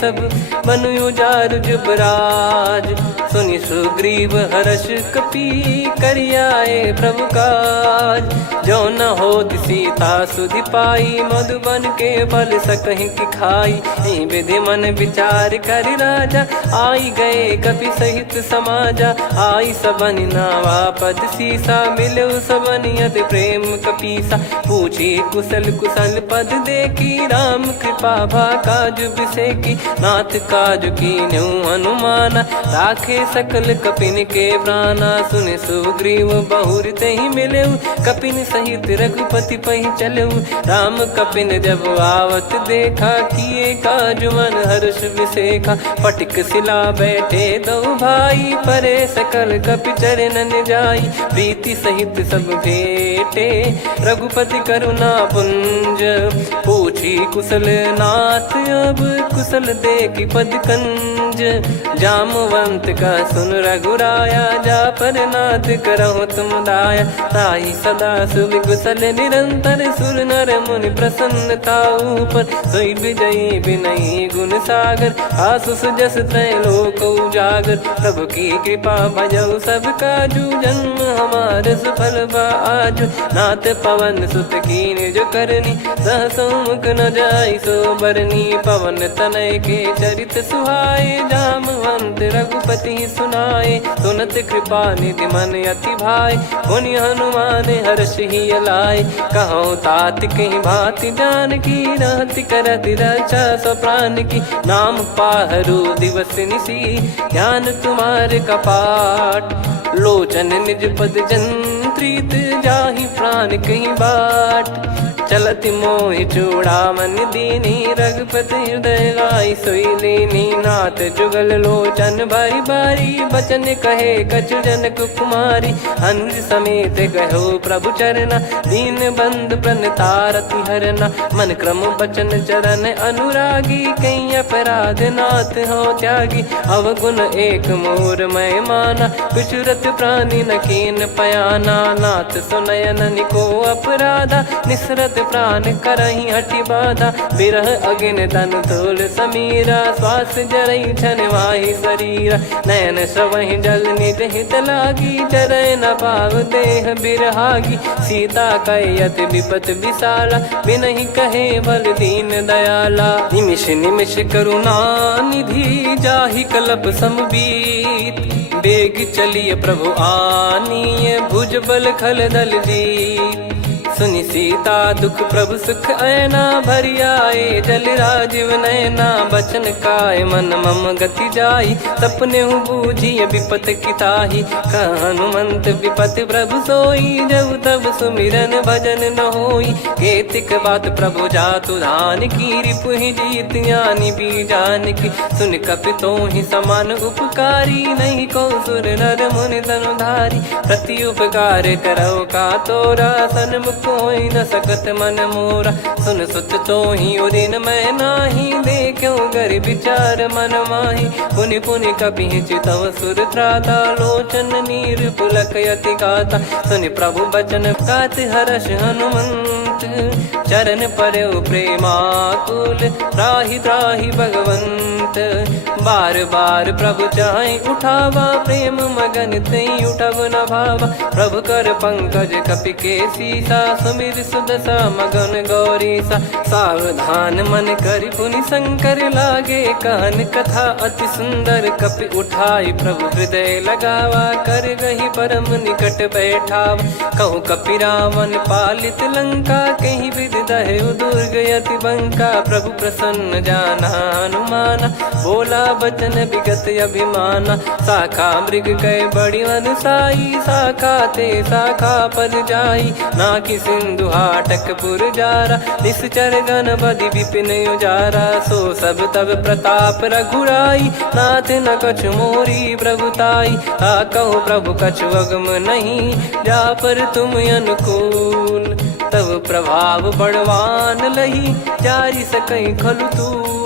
सब मनु उजार जुबराज सुनि सुग्रीव हर्ष कपि करियाए प्रभु काज जो न हो सीता सुधि पाई मधुबन के फल सकहि की खाई विधि मन विचार कर राजा आई गए कपि सहित समाजा आई सबन नावा पद सीसा मिलो सबनियत प्रेम कपीसा पूछी कुशल कुशल पद देखी राम कृपा भा काज बिसेकी नाथ काज की न्यू हनुमाना राखे सकल कपिन के प्राणा सुन सुग्रीव बहुर ते ही मिले कपिन सहित रघुपति पहि चले राम कपिन जब आवत देखा किए काज मन हर्ष विसेखा पटिक सिला बैठे दो भाई परे सकल कपि चरणन जाई प्रीति सहित सब भेटे रघुपति करुणा पुंज पूछी कुशल नाथ अब कुशल देखी पद कंज जामवंत का सुन रघुराया जा पर नाथ करहु तुम दाया ताई सदा सुभि कुशल निरंतर सुर नर मुनि प्रसन्नता ऊपर सोई विजयी विनयी गुण सागर आसु सुजस त्रैलोक उजागर प्रभु की कृपा भजऊ सब काजू जन्म हमार सफल बाजू नाथ पवन सुत कीन जो करनी सहसो मुख न जाई सो बरनी पवन तनय के चरित सुहाए जामवंत रघुपति सुनाए सुनत कृपा निधि मन अति भाई पुनि हनुमान हर्ष ही लाए कहो तात कहीं भांति जान की रहति करति रक्षा सो प्राण की नाम पाहरू दिवस निसी ध्यान तुम्हारे कपाट लोचन निज पद जन प्रीत जाहि प्राण कहीं बाट। चलत मोहि चूड़ामन दीनी रघुपति हृदय लाई सोई लीनी। नाथ जुगल लोचन बारी बारी बचन कहे कछु जनक कुमारी। हंस समेत गहो प्रभु चरना दीन बंद प्रणतारति हरना। मन क्रम बचन चरण अनुरागी कहीं अपराध नाथ हो त्यागी। अवगुण एक मोर मैं माना विचुरत प्राणी न कीन पयाना। नाथ सुनयन निको अपराधा निसरत प्राण करही हटि बाधा। बिरह अगिन तन तोल समीरा श्वास जरई छन वाहि शरीरा। नयन सवहि जल निज हित लागी चरय न पाव देह बिरहागी। सीता कयत विपत विशाला बिनहि कहे बल दीन दयाला। निमिष निमिष करुणा निधि जाहि कलप समबीत। बेग चलिए प्रभु आनीय भुज बल खल दल जीत। सुनि सीता दुख प्रभु सुख ऐना भरि आए जल राजीव नैना। बचन काय मन मम गति जाई सपने बूझी विपत किताही। हनुमंत विपत प्रभु सोई जब तब सुमिरन भजन न होई। केतिक बात प्रभु जातु धान की रिपुहि जीत ज्ञानी बीजान की। सुन कपितो ही समान उपकारी नहीं को सुर नर मुनि तनुधारी। प्रति उपकार करो का तोरा सन्मुख कोई न सकत मन मोरा। सुन सुत तो ही उदिन मैं नाही देखो गर विचार मन माही। पुनि पुनि कपि चितव सुर त्राता लोचन नीर पुलक यति गाता। सुनि प्रभु बचन गात हर्ष हनुमंत चरण परयो प्रेमाकुल। त्राहि त्राहि भगवंत बार बार प्रभु चाहि उठावा। प्रेम मगन तई उठब न भावा। प्रभु कर पंकज कपि के सीसा सुमिर सुदशा मगन गौरीसा। सावधान मन करि पुनि शंकर लागे कहन कथा अति सुंदर। कपि उठाई प्रभु हृदय लगावा कर गही परम निकट बैठावा। कहु कपि रावण पालित लंका कहीं विद दहु दुर्ग यति बंका। प्रभु प्रसन्न जाना हनुमाना बोला बचन विगत अभिमाना। शाखा मृग कह बड़ी अनुसाई शाखा ते शाखा पर जाई। ना कि सिंधु हाटक पुर जारा निश्चर गण बदि विपिन उजारा। सो सब तब प्रताप रघुराई नाथ न कछु मोरी प्रभुताई। कहो प्रभु कछु अगम नहीं जा पर तुम अनुकूल। तब प्रभाव बड़वान लही जारी सकई खलु तूल।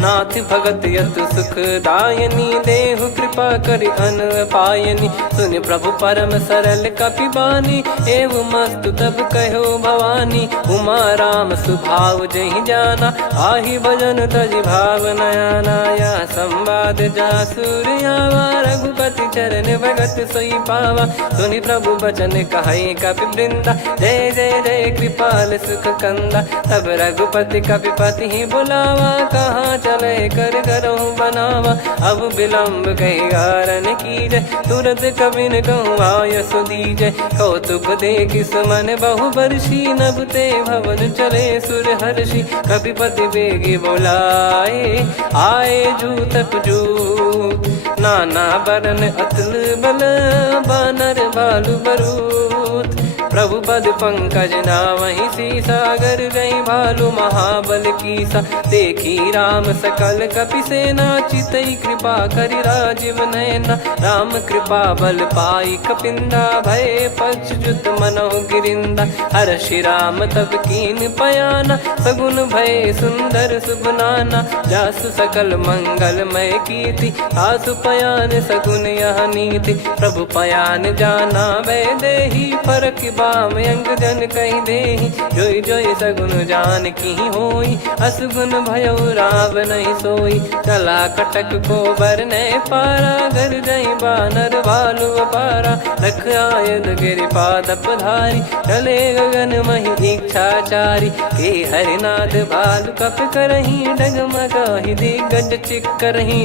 नाथ भगत यतु सुख दायनी देहु कृपा करि अन पायनी। सुन प्रभु परम सरल कपिबानी एवं मस्तु तब कहो भवानी। उमा राम सुभाव जहि जाना आहि भजन तजि भाव नयाना। या संवाद जासुर आवा रघुपति चरण भगत सोई पावा। सुनि प्रभु बचन कहै कपि वृंदा जय जय जय कृपाल सुख कंदा। तब रघुपति कपिपति ही बुलावा कहाँ चले कर करो बनावा। अब विलम्ब कही कारण कीजय तुरंत कबिन कहूँ आयस दीजय। कौतुक देख सुमन बहु बरसी नभ ते भवन चले सुर हर्षि। कपिपति बेगी बोलाए आए जूतक जूत। नाना बरन अतुल बल बानर भालु बरूत। प्रभु पद पंकज नावहि सीसागर गई भालु महाबल कीसा। देखी राम सकल कपि सेना चितई कृपा करि राजीव नयना। राम कृपा बल पाई कपिंदा भय पक्षजुत मनोह गिरिंदा। हर्षि राम तब कीन पयाना सगुन भय सुंदर सुबनाना। जासु सकल मंगलमय कीर्ति आसु पयान सगुन यह नीति। प्रभु पयान जाना वै देहि फरक बाम अंग जन कहि देहि। जोई जोई सगुन जान की होई असगुन भयो राव नहीं सोई। चला कटक को बरने पारा घर जई बानर भालु अपारा। लख आयद गिरि पाद पधारी चले गगन मही इच्छाचारी। के हरिनाथ भालु कप करही डगमगाहि दिग्गज चिक करही।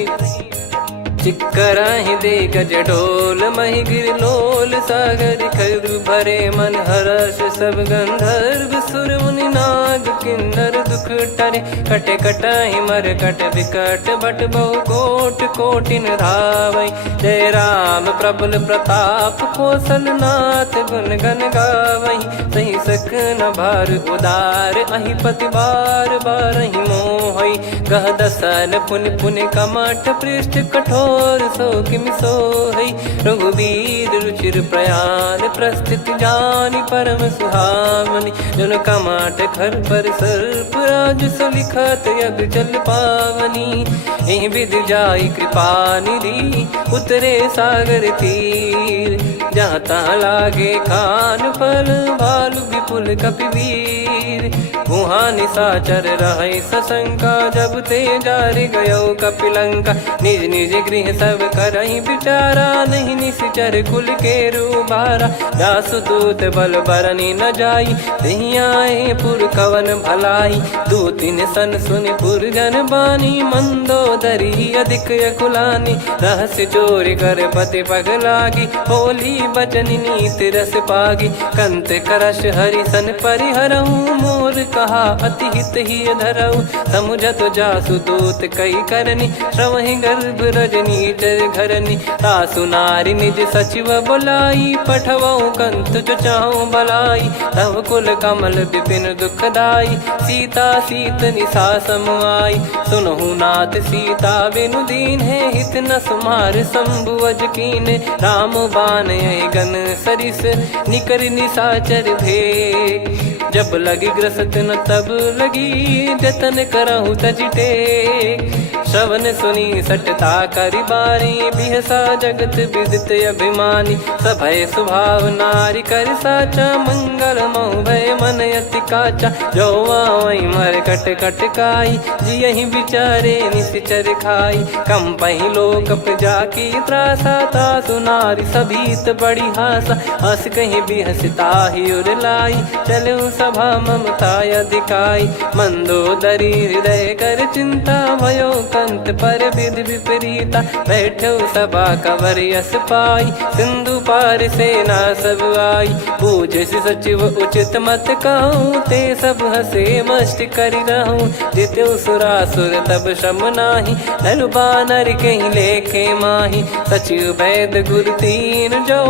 चिक्कराहि दे गज ढोल मही गिर लोल सागर खर भरे मन हर्ष सब गंधर्व सुर मुनि नाग किन्नर दुख टरे कटे कटाहि मर कट विकट भट बहु कोट कोटिन धावै जय राम प्रबल प्रताप कौशल नाथ गुण गन गावै सही सक न भार उदार अहि पति बार बार ही मोहै गह दसन पुन पुन कमठ पृष्ठ कठोर सो किमि सोहै रघुवीर रुचिर प्रयाण प्रस्थित जानि परम सुहावनि जन कमठ खर पर सर्प राज सलिखत अब चल पावनी एहि विधि जाई कृपा निधि उतरे सागर तीर जहाँ तहाँ लागे खान फल भालु विपुल कपिवीर वहाँ निशाचर रहै सशंका जब ते जारि गयो कपिलंका निज निज गृह सब करहि विचारा नहीं निश्चर कुल के रूबारा दासुदूत बल बरनी न जाई तेहि आए पुर कवन भलाई दू तीन सन सुन पुर जन बानी मंदोदरी अधिक यकुलानी रहस्य चोर कर पति पग लागी होली बचन नीत रस पागी कंत करश हरि सन परिहरहु मोर कहा अति हित ही धरऊ समुझत जासु दूत कई करनी श्रवहि गर्भ रजनी चर घरनी तासु नारी निज सचिव बुलाई पठवऊ कंत जो चाहूं बलाई तव कुल कमल विपिन दुखदाई सीता सीत निशा समाई सुनहु नाथ सीता बिनु दीन है हित न सुमार शंभु अज कीन राम बान गन सरिस निकर निशाचर भेग जब लगी ग्रसत न तब लगी जतन करहु तज टेक श्रवण सुनी सटता करि बारी बिहसा जगत विदित अभिमानी सभय स्वभाव नारी कर साचा मंगल महु भय मन अति काचा जो आवै मर कट कट काई जियहि विचारे निश्चर खाई कम पहि लोक जाकी त्रासा तासु नारी सभीत बड़ी हासा हस कहीं बिहसता ही उर लाई चलऊ सभा ममता अधिकाई मंदोदरी हृदय कर चिंता भयो कंत पर विधि विपरीता बैठो सभा कवर यस पाई सिंधु पार सेना सब आई पूजे सचिव उचित मत कहूँ ते सब हसे मस्त करि रहूं जित्यो सुरासुर तब श्रम नाही नल बानर कहीं लेखे माही सचिव वैद गुरु तीन जो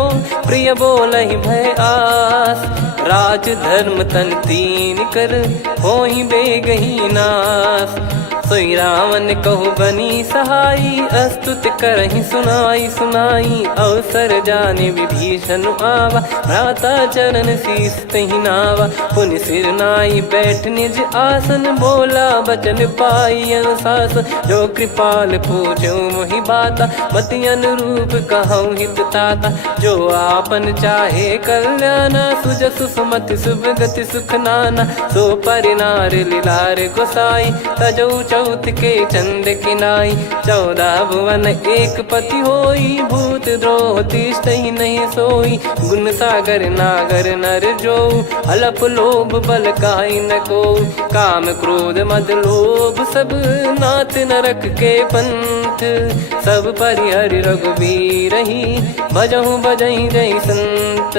प्रिय बोलहि भय आस राज धर्म तन तीन कर होहि बेगही नास सोई रावण कहु बनी सहाई अस्तुत करहि सुनाई सुनाई अवसर जाने विभीषण आवा भ्राता चरण शीस तहि नावा पुनि सिर नाई बैठ निज आसन बोला बचन पाई अनुशासन जो कृपाल पूजो मोहि बाता मति अनुरूप कहूँ हित ताता जो आपन चाहे कल्याणा सुजसु सुमति शुभ गति सुख नाना सो परिनार लीलार गोसाई तजौ चौथ के चंद किनाई 14 भुवन एक पति होई भूत द्रोह तिष्ठहि नहीं सोई गुण सागर नागर नर जो अलप लोभ बल काई न को काम क्रोध मद लोभ सब नाथ नरक के पंथ सब परिहरि रघुवीर ही भजहु भजहि जय संत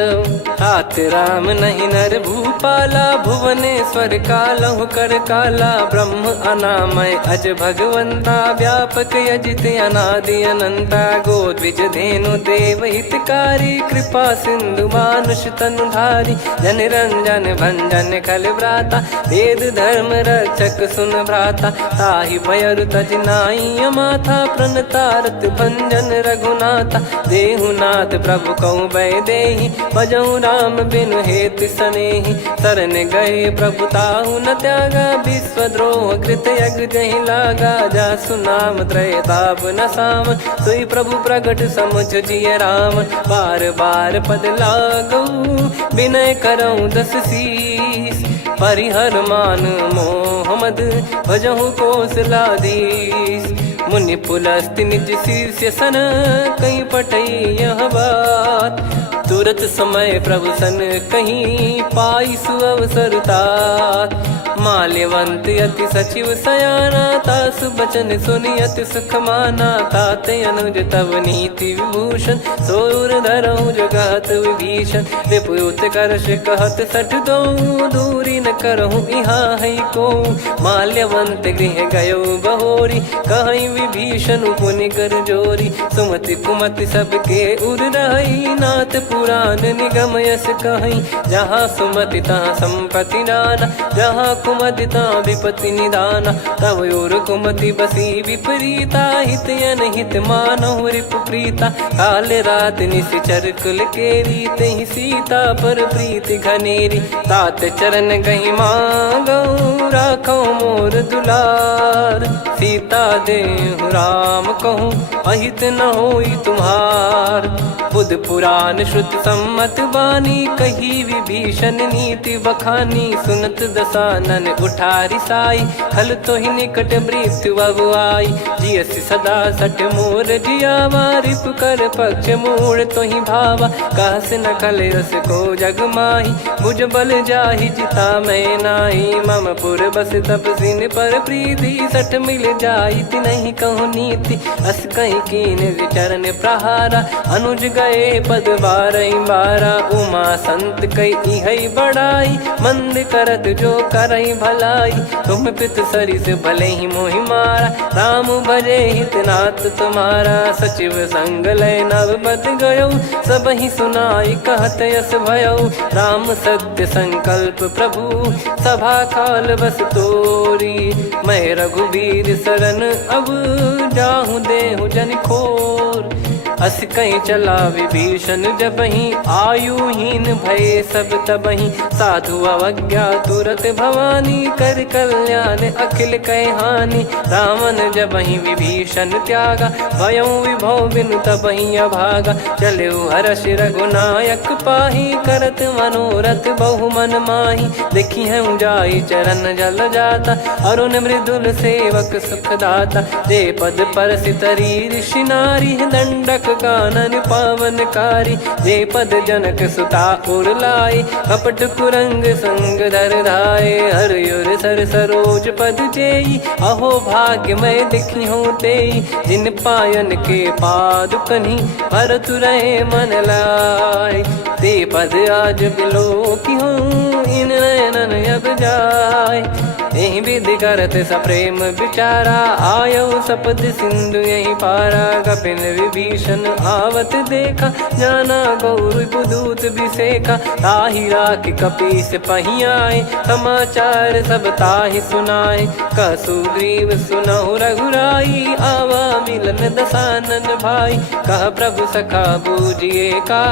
हाथ राम नहीं नर भूपाला भुवनेश्वर कालहु कर काला ब्रह्म अनामय अज भगवंता व्यापक यजित अनादि अनंता गोद्विज धेनु देव हितकारी कृपा सिंधु मानुष तनुधारी जन रंजन भंजन खल भ्राता वेद धर्म रक्षक सुन भ्राता ताहि भयरु तज नाई माथा प्रणतारत भंजन रघुनाथा देहुनाथ प्रभु कहु भय देहि भजहु राम बिनु हेत सनेहि शरण गए प्रभु ताहु न त्यागा विश्वद्रोह कृत यज्ञ जहि लागा जासु नाम त्रयताप न साम सोई प्रभु प्रगट समुझ जिय राम बार बार पद लागऊ विनय करऊँ 10 शीस परिहर मान मोह मद भजहु कौशलाधीश मुनि पुलस्त्य निज शीर्ष सन कहीं पटई यह बात तुरत समय प्रभु सन कहीं पाई सुअवसर तात मान माल्यवंत अति सचिव सयाना, तास बचन सुनि अति सुख माना। ताते अनुज तव नीति विभूषण, सोर धरहु जगत विभीषण। रिपुत करश कहत सठ दो, दूरी न करहु इहाँ है को। माल्यवंत गृह गयो बहोरी, कहीं विभीषण पुनि कर जोरी। सुमति कुमति सबके उर रही, नाथ पुराण निगम यस कहीं। जहाँ सुमति तहाँ संपत्ति नाना, जहाँ कुमति तहाँ विपत्ति निदाना। तब और कुमति बसी विपरीता, हित अनहित मानहु रिपु प्रीता। काल रात निशिचर कुल केरी, तहि सीता पर प्रीति घनेरी। तात चरण गही मांगऊ, राखो मोर दुलार। सीता देहु राम कहूँ, अहित न होई तुम्हार। बुध पुराण श्रुत सम्मत बानी, कही विभीषण नीति बखानी। सुनत दसानन उठारी साई, खल तो ही निकट मृत्यु अब आई। जियसि सदा सठ मोर जियावा, रिप कर पक्ष मूड़ तो ही भावा। कहस न खल रस को जग माही, भुज बल जाहि जिता मैं नाही। मम पुर बस तपसिन पर प्रीति, सठ मिल जाई तिनहि कहूँ नीति। अस कहीं कीन चरण प्रहारा, अनुज गए पद बारही बारा। उमा संत कई इहै बड़ाई, मंद करत जो करई भलाई। तुम पित सरिस भले ही मोहि मारा, राम भजे हित नाथ तुम्हारा। सचिव संग लय नवबत गयो, सब ही सुनाई कहत यस भयो। राम सत्य संकल्प प्रभु, सभा काल बस तोरी। मैं रघुबीर शरण अब, जाहूँ देहु जन खोर। अस कहीं चला विभीषण जबहि, आयुहीन भये सब तबहि। साधु अवज्ञा तुरत भवानी, कर कल्याण अखिल कह हानि। रावण जबहि विभीषण त्यागा, भयउ विभव बिनु तबहि अभागा। चलऊ हर्ष रघुनायक पाही, करत मनोरथ बहु मन माही। देखी है जाई चरण जल जाता, अरुण मृदुल सेवक सुखदाता। जे पद परसि तरी ऋषि नारी, दंडक कानन पावनकारी। जे पद जनक सुता उर लाई, कपट कुरंग संग धर धाये। हरियुर सर सरोज पद जेई, अहो भाग्य मैं दिखी हूँ तेई। जिन पायन के पाद कन्ही, भरत रहे मन लाय। ते पद आज बिलो की हूँ, इन नयनन अब जाय। यही विधि करत सप्रेम विचारा, आयो सपद सिंधु यही पारा। कपिन विभीषण आवत देखा, जाना गौर पुदूत बिसेखा। ताहि राख कपीस पही आए, समाचार सब ताहि सुनाए। कह सुग्रीव सुनहु रघुराई, आवा मिलन दसानन भाई। कह प्रभु सखा बूझिए का,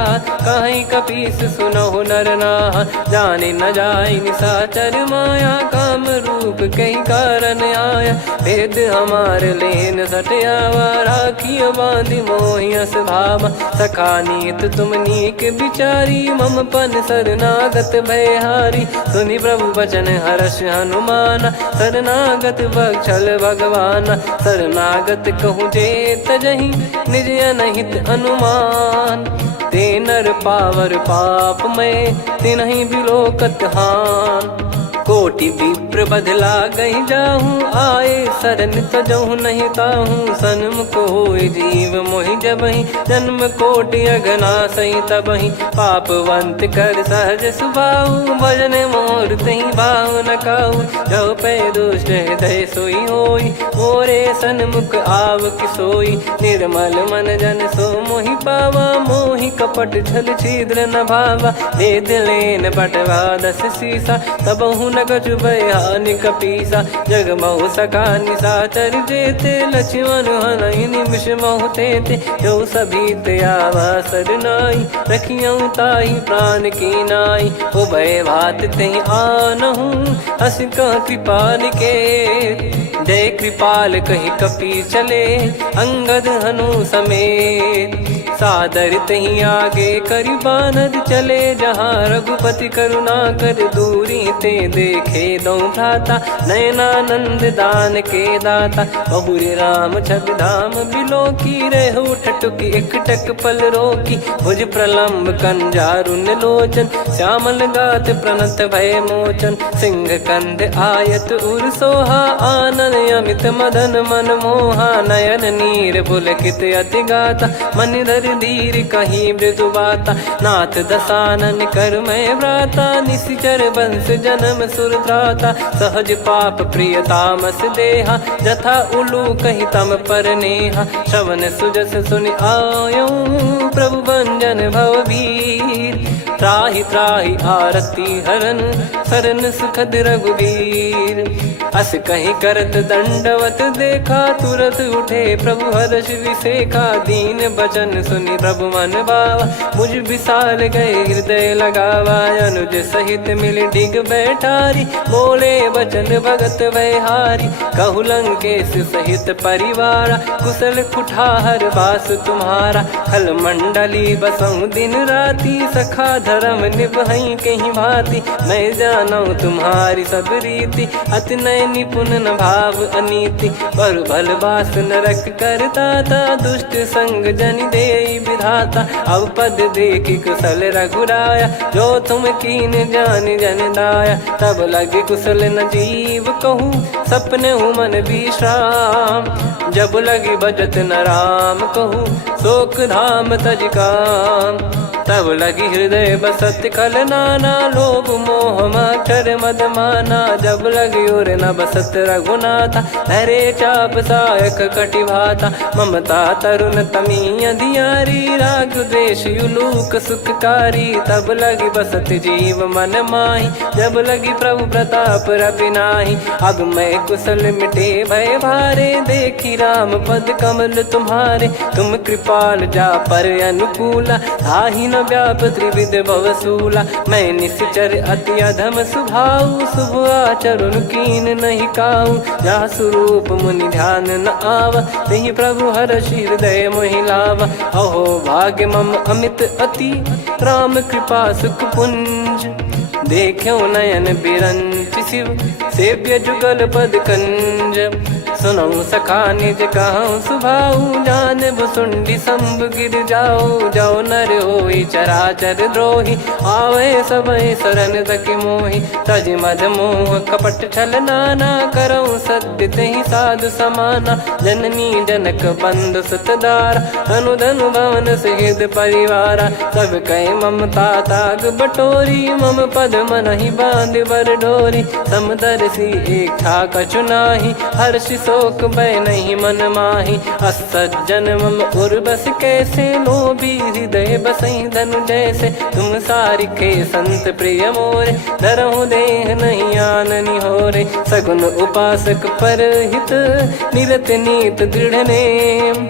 कहीं कपीस सुनहु नर नाहा। जाने न जाय निशाचर माया, काम रूप कई कारण आया। भेद हमार लेन सटयावा, राखियो बांधि मोहियस भावा। सखा नीत तुम नीक बिचारी, मम पन शरणागत भयहारी। सुनि प्रभु बचन हर्ष हनुमाना, शरणागत बक्षल भगवाना। शरणागत कहूँ जे तजहि, निज अनहित अनुमान। ते नर पावर पाप में, तिन्हि बिलोकत हान। कोटि विप्र बदला गई जाहूँ, आए शरण तजहु नहीं ताहूँ। सन्मुख होय जीव मोहि जबहि, जन्म कोटि अघना सही तबहि। पापवंत कर सहज सुभाऊ, भजन मोर तहि भाव न काऊ। जो पै दुष्ट हृदय सोई होई, मोरे सन्मुख आव किसोई। निर्मल मन जन सो मोहि पावा, मोहि कपट छल छिद्र न भावा। वेद लेन बटवा दस सीसा, तबहु न कछु भयानि कपीसा। जग महु सखा निशाचर जेते, लक्ष्मण हनहि निमिष महु तेते। जो सभी त्यावा सरनाई, रखियऊ ताहि प्राण की नाई। उभय भात तेहि आनहु, अस कह कृपाल के। जय कृपाल कहि कपी चले, अंगद हनु समेत। सादर तही आगे करि बानर चले, जहाँ रघुपति करुणा कर दूरी ते देखे दो भ्राता। नयनानंद दान के दाता, बहुरे राम छवि धाम बिलो की रहु ठटुकी एकटक पल रोकी, भुज प्रलम्ब कंजारुन लोचन, श्यामल गात प्रणत भय मोचन, सिंह कंध आयत उर सोहा, आनन अमित मदन मन मोहा, नयन नीर पुलकित अति गाता, मन धर धीर कहीं मृदु बाता, नाथ दसानन कर मैं व्राता, निशिचर बंस जन्म सुर त्राता, सहज पाप प्रिय तामस देहा, जथा उलू कही तम पर नेहा, श्रवण सुजस सुनि आयो प्रभु भंजन भववीर, त्राहि त्राहि आरती हरन सरन सुखद रघुवीर, अस कहीं करत दंडवत देखा, तुरत उठे प्रभु हर्ष विसेखा, दीन बचन सुनि प्रभु मन भावा, मुझ विशाल गए हृदय लगावा, अनुज सहित मिल डिग बैठारी, बोले बचन भगत वैहारी, कहु लंकेश सहित परिवारा, कुशल कुठार बास तुम्हारा, खल मंडली बसऊं दिन राती, सखा धर्म निभई कहीं भांति, मैं जानऊ तुम्हारी सब रीति, अति नय निपुण न भाव अनीति, पर भल बास नरक करता था, दुष्ट संग जन दे विधाता, अब पद देखी कुशल रघुराया, जो तुम कीन जान जन दाया, तब लगे कुशल न जीव कहूँ, सपने हूँ मन विश्राम, जब लगी बजत न राम कहूँ, शोक धाम तज काम, तब लगी हृदय बसत खल नाना, लोभ मोह मक्षर मद माना, जब लगी और न बसत रघुनाथा, धरे चाप सायक कटि भाता, ममता तरुण तमी अधियारी, राग द्वेष युलूक सुखकारी, तब लगी बसत जीव मन माही, जब लगी प्रभु प्रताप रविनाही, अब मैं कुशल मिटे भय भारे, देखी राम पद कमल तुम्हारे, तुम कृपाल जा पर अनुकूला, ताहि न व्याप त्रिविध भवसूला, मैं निश्चर अति अधम सुभाऊ, शुभ आचरण कीन नहीं काऊ, जा स्वरूप मुनि ध्यान न आवा, तहि प्रभु हर्ष हृदय मोहि लावा, अहो भाग्य मम अमित अति, राम कृपा सुख पुंज, देखो नयन बिरंच शिव, सेव्य जुगल पद कंज, सुनऊ सखा निज कहूँ सुभाऊ, जान भुसुंडी संभ गिर जाओ, जाओ नर होई चराचर द्रोही, आवे सबय शरण तक मोहि, तज मद मोह कपट छल नाना, करऊँ सत्य तेहि साधु समाना, जननी जनक बंधु सुतदारा, धनु धनु भवन सहित परिवारा, सब कहे ममता ताग बटोरी, मम पद मनहि बांध बर डोरी, समदर्शी इच्छा कछु नाही, हर्ष शोक भय नहीं मन माही, असज्जन मम उर्वश कैसे, लोभी हृदय बसई धनु जैसे, तुम सारिखे संत प्रिय मोरे, धरहु देह नहीं आननि होरे, सगुन उपासक पर हित, निरत नीत दृढ़ नेम,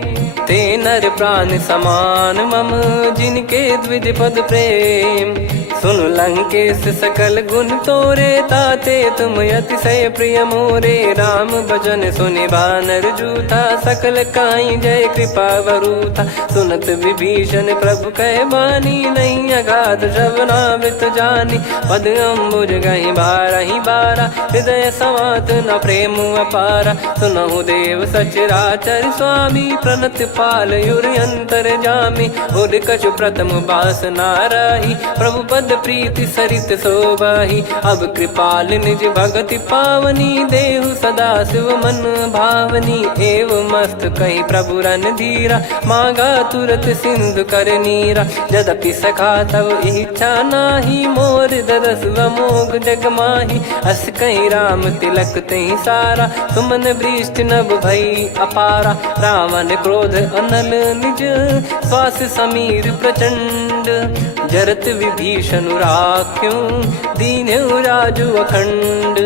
ते नर प्राण समान मम, जिनके द्विज पद प्रेम, सुन लंकेश सकल गुण तोरे, ताते तुम अतिशय प्रिय मोरे, राम भजन सुनि बानर जूथा, सकल काई जय कृपा वरूथा, सुनत विभीषण प्रभु कह बानी, नहीं अगाध श्रवणामृत जानी, पद अम्बुज गहि बारहि बारा, हृदय समात न प्रेम अपारा, सुनहु देव सचराचर स्वामी, प्रणत पाल युर अंतर जामी, उर कछु प्रथम बास नाराही, प्रभु पद प्रीति सरित शोभाही, अब कृपाल निज भगति पावनी, देहु सदा शिव मन भावनी, एव मस्त कही प्रभु रन धीरा, मांगा तुरत सिंधु कर नीरा, यद्यपि सखा तब इच्छा नाही, मोर दरस मोग जग माही, अस कहीं राम तिलक तही सारा, सुमन वृष्टि नभ भई अपारा, रावण क्रोध अनल निज, श्वास समीर प्रचंड, जरत विभीषण राख्यों, दीन राजु अखंड,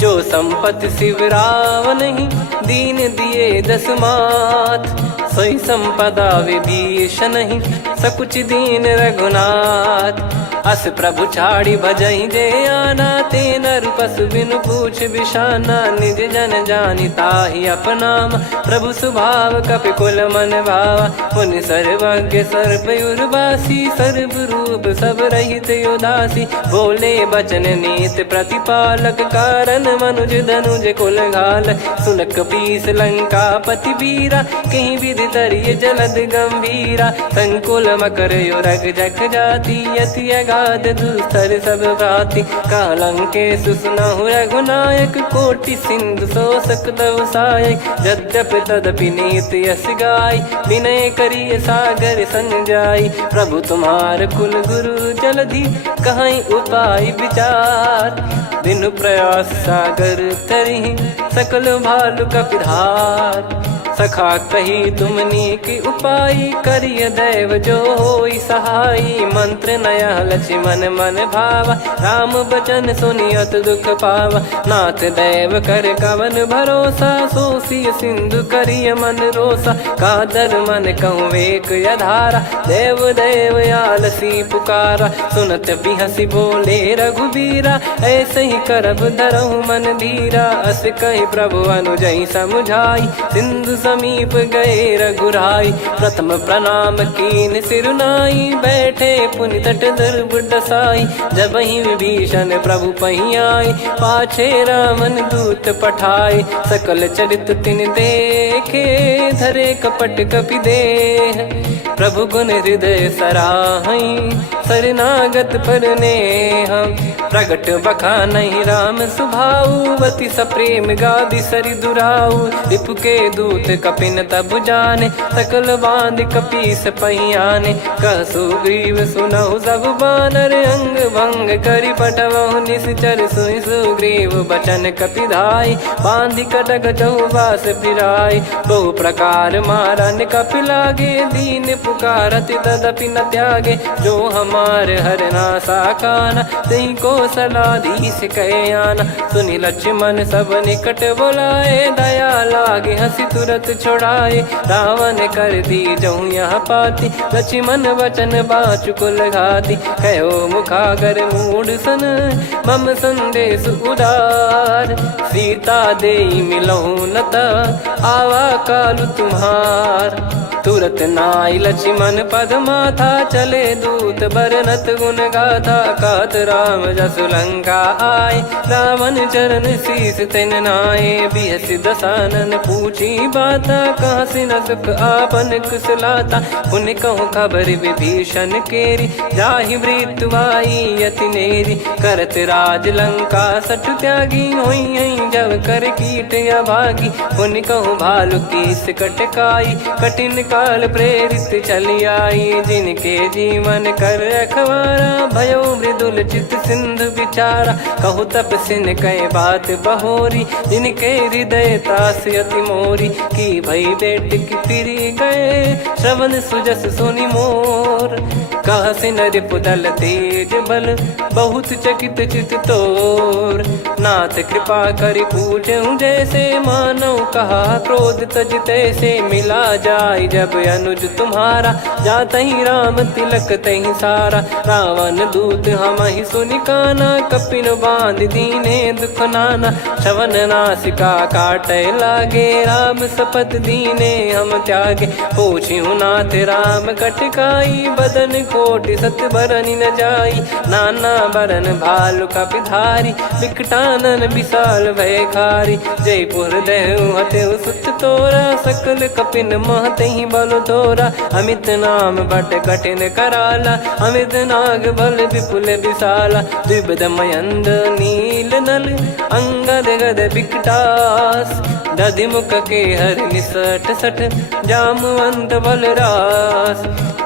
जो संपत्ति शिव रावण ही, दीन दिए दस मात, सोई संपदा विभीषण ही, सकुच दीन रघुनाथ, अस प्रभु छाड़ी भजई जे आना, ते नर पशु बिनु पूछ बिशाना, निज जन जानि ताहि अपनाम, प्रभु स्वभाव कपि कुल मन भावा, मुनि सर्वज्ञ सर्वयुर्वासी, सर्व रूप सब रहित उदासी, बोले बचन नीत प्रतिपालक, कारण मनुज धनुज कुल घाल, सुनक पीस लंका पति वीरा, कहीं विधि तरिय जलद गंभीरा, संकुल मकर युरग जख जाति, यति अगाध दुस्तर सब भाति, कालंके सुसनहु रघुनायक, कोटि सिंधु शोषक तव सहायक, यद्यप तदपि नीत यस गाय, विनय करिय सागर सन जाई, प्रभु तुम्हार कुल गुरु जलधि, कहीं उपाय विचार, बिनु प्रयास सागर तरिहि, सकल भालु कपिधार, सखा कही तुमनी की उपाय, करिय दैव जो होई सहाई, मंत्र नया लक्ष्मण मन भावा, राम बचन सुनियत दुख पावा, नाथ दैव कर कवन भरोसा, सोसिय सिंधु करिय मन रोसा, कादर मन कहूँ एक यधारा, देव देव आलसी पुकारा, सुनत बिहसी बोले रघुबीरा, ऐसे ही करब धरहु मन धीरा, अस कही प्रभु अनुजई समुझाई, सिंधु समीप गए रघुराई, प्रथम प्रणाम कीन सिरुनाई, बैठे पुनि तट दर्भ डसाई, जब ही विभीषण प्रभु पही आए, पाछे रामन दूत पठाए, सकल चरित तिन देखे, धरे कपट कपि देह, प्रभु गुण हृदय सराहई, शरणागत पर नेह, प्रगट बखानहि राम सुभाऊ, बति सप्रेम गादि सरि दुराऊ, रिपु के दूत कपिन तब जाने, सकल बांध कपीस पहियाने, कह सुग्रीव सुनहु सब बानर, अंग भंग करि पटवहु निश्चर, सुनि सुग्रीव बचन कपिधाई, बांधि कटक चहुबास फिराई, बहु प्रकार मारन कपि लागे, दीन पुकारति तदपि न त्यागे, जो हमार हरना साकाना, तई को सलाधीश कहे आना, सुनि लक्ष्मण सब निकट बोलाए, दया लागे हंसी तुरत छोड़ाए, रावण कर दी जऊँ यहाँ पाती, लक्ष्मण वचन बाचु कुल घाती, कहो मुखागर मूढ़ सन, मम संदेश उदार, सीता देई मिलहु नता, आवा कालु तुम्हार, तुरत नाई लक्ष्मण पद माथा, चले दूत बरनत गुण गाथा, कहत राम जसु लंका आए, रावण चरण शीस तिन नाये, बिहसि दसानन पूछी बाता, कहाँ से न सुख आपन कुशलाता, पुन कहूँ खबर विभीषण केरी, जाहि मृत्यु आई यति नेरी, करत राज लंका सठ त्यागी, होई जब कर कीट अभागी, पुन कहूँ भालु कीस कटकाई, कठिन काल प्रेरित चली आई, जिनके जीवन कर रखवारा, भयो मृदुल चित सिंधु विचारा, कहु तपसिन कह बात बहोरी, जिनके हृदय तास अति मोरी, की भई बेट की फिरी गए, श्रवण सुजस सुनि मोर, कह सिन रिपुदल तेज बल, बहुत चकित चित तोर, नाथ कृपा करि पूछऊँ जैसे, मानव कहा क्रोध तज तैसे, मिला जाय जब अनुज तुम्हारा, जातहि राम तिलक तहि सारा, रावण दूत हमहि सुनि काना, कपिन बांध दीने दुख नाना, श्रवण नासिका काटय लागे, राम शपथ दीने हम त्यागे, पूछिहु नाथ राम कटकाई, बदन कोटि सत बरनि न जाई, नाना बरन भालु कपिधारी, विकटानन विशाल भयखारी, जयपुर देहु हतेउ सुत तोरा, सकल कपिन महतहि बल तोरा, अमित नाम बट कठिन कराला, अमित नाग बल विपुल विशाला, द्विबद मयंद नील नल, अंगद गद विकटास, दधिमुख के हर निसठ सठ, जामवंत बलरास,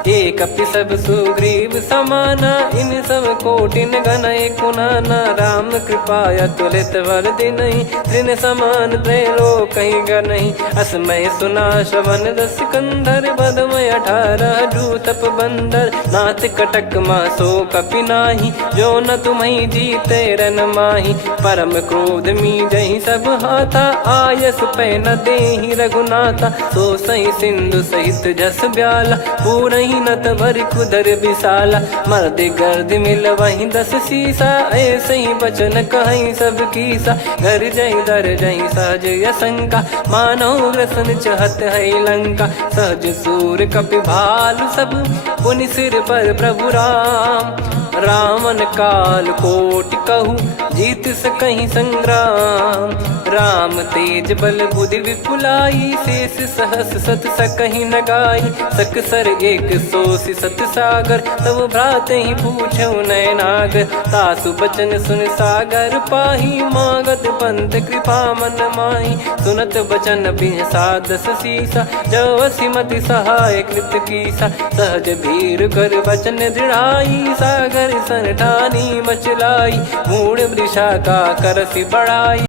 एक अपि सब सुग्रीव समाना, इन सब कोटिन गनय कुनाना, राम कृपा अतुलित बल दिनहि, तृण समान त्रैलोकहि गनहि, असमय सुना श्रवण रस कंधर, बदमय 18 जूतप बंदर, नाथ कटक मासो कपि नाही, जो न तुम्हि जीते रन माही, परम क्रोध मी जहि सब हाथा, आयस पै न देहि रघुनाथा, सो सही सिंधु सहित जस ब्याला, पूरहि नत भर कुदर कर विशाला, मर्द गर्द मिल वहीं 10 शीशा, ऐसे ही बचन कहीं सब कीसा। घर जई दर जई सहज असंका, मानव ग्रसन चहत है लंका। सहज सूर कपि भालु सब, पुनि सिर पर प्रभु राम। रामन काल कोटि कहु, जीत सकहीं संग्राम। राम तेज बल बुद्धि विपुलाई, शेष सहस सत सकहीं न गाई। सकसर एक सोसि सत सागर, तब भ्राते ही पूछौ नयनागर। तासु बचन सुन सागर पाही, मागत पंथ कृपा मन माही। सुनत बचन बिहसा 10 शीसा, जवसि मति सहाय कृत कीसा। सहज भीर कर वचन दृढ़ाई, सागर सन ठानी मचलाई। मूढ़ वृषा का करसि बढ़ाई।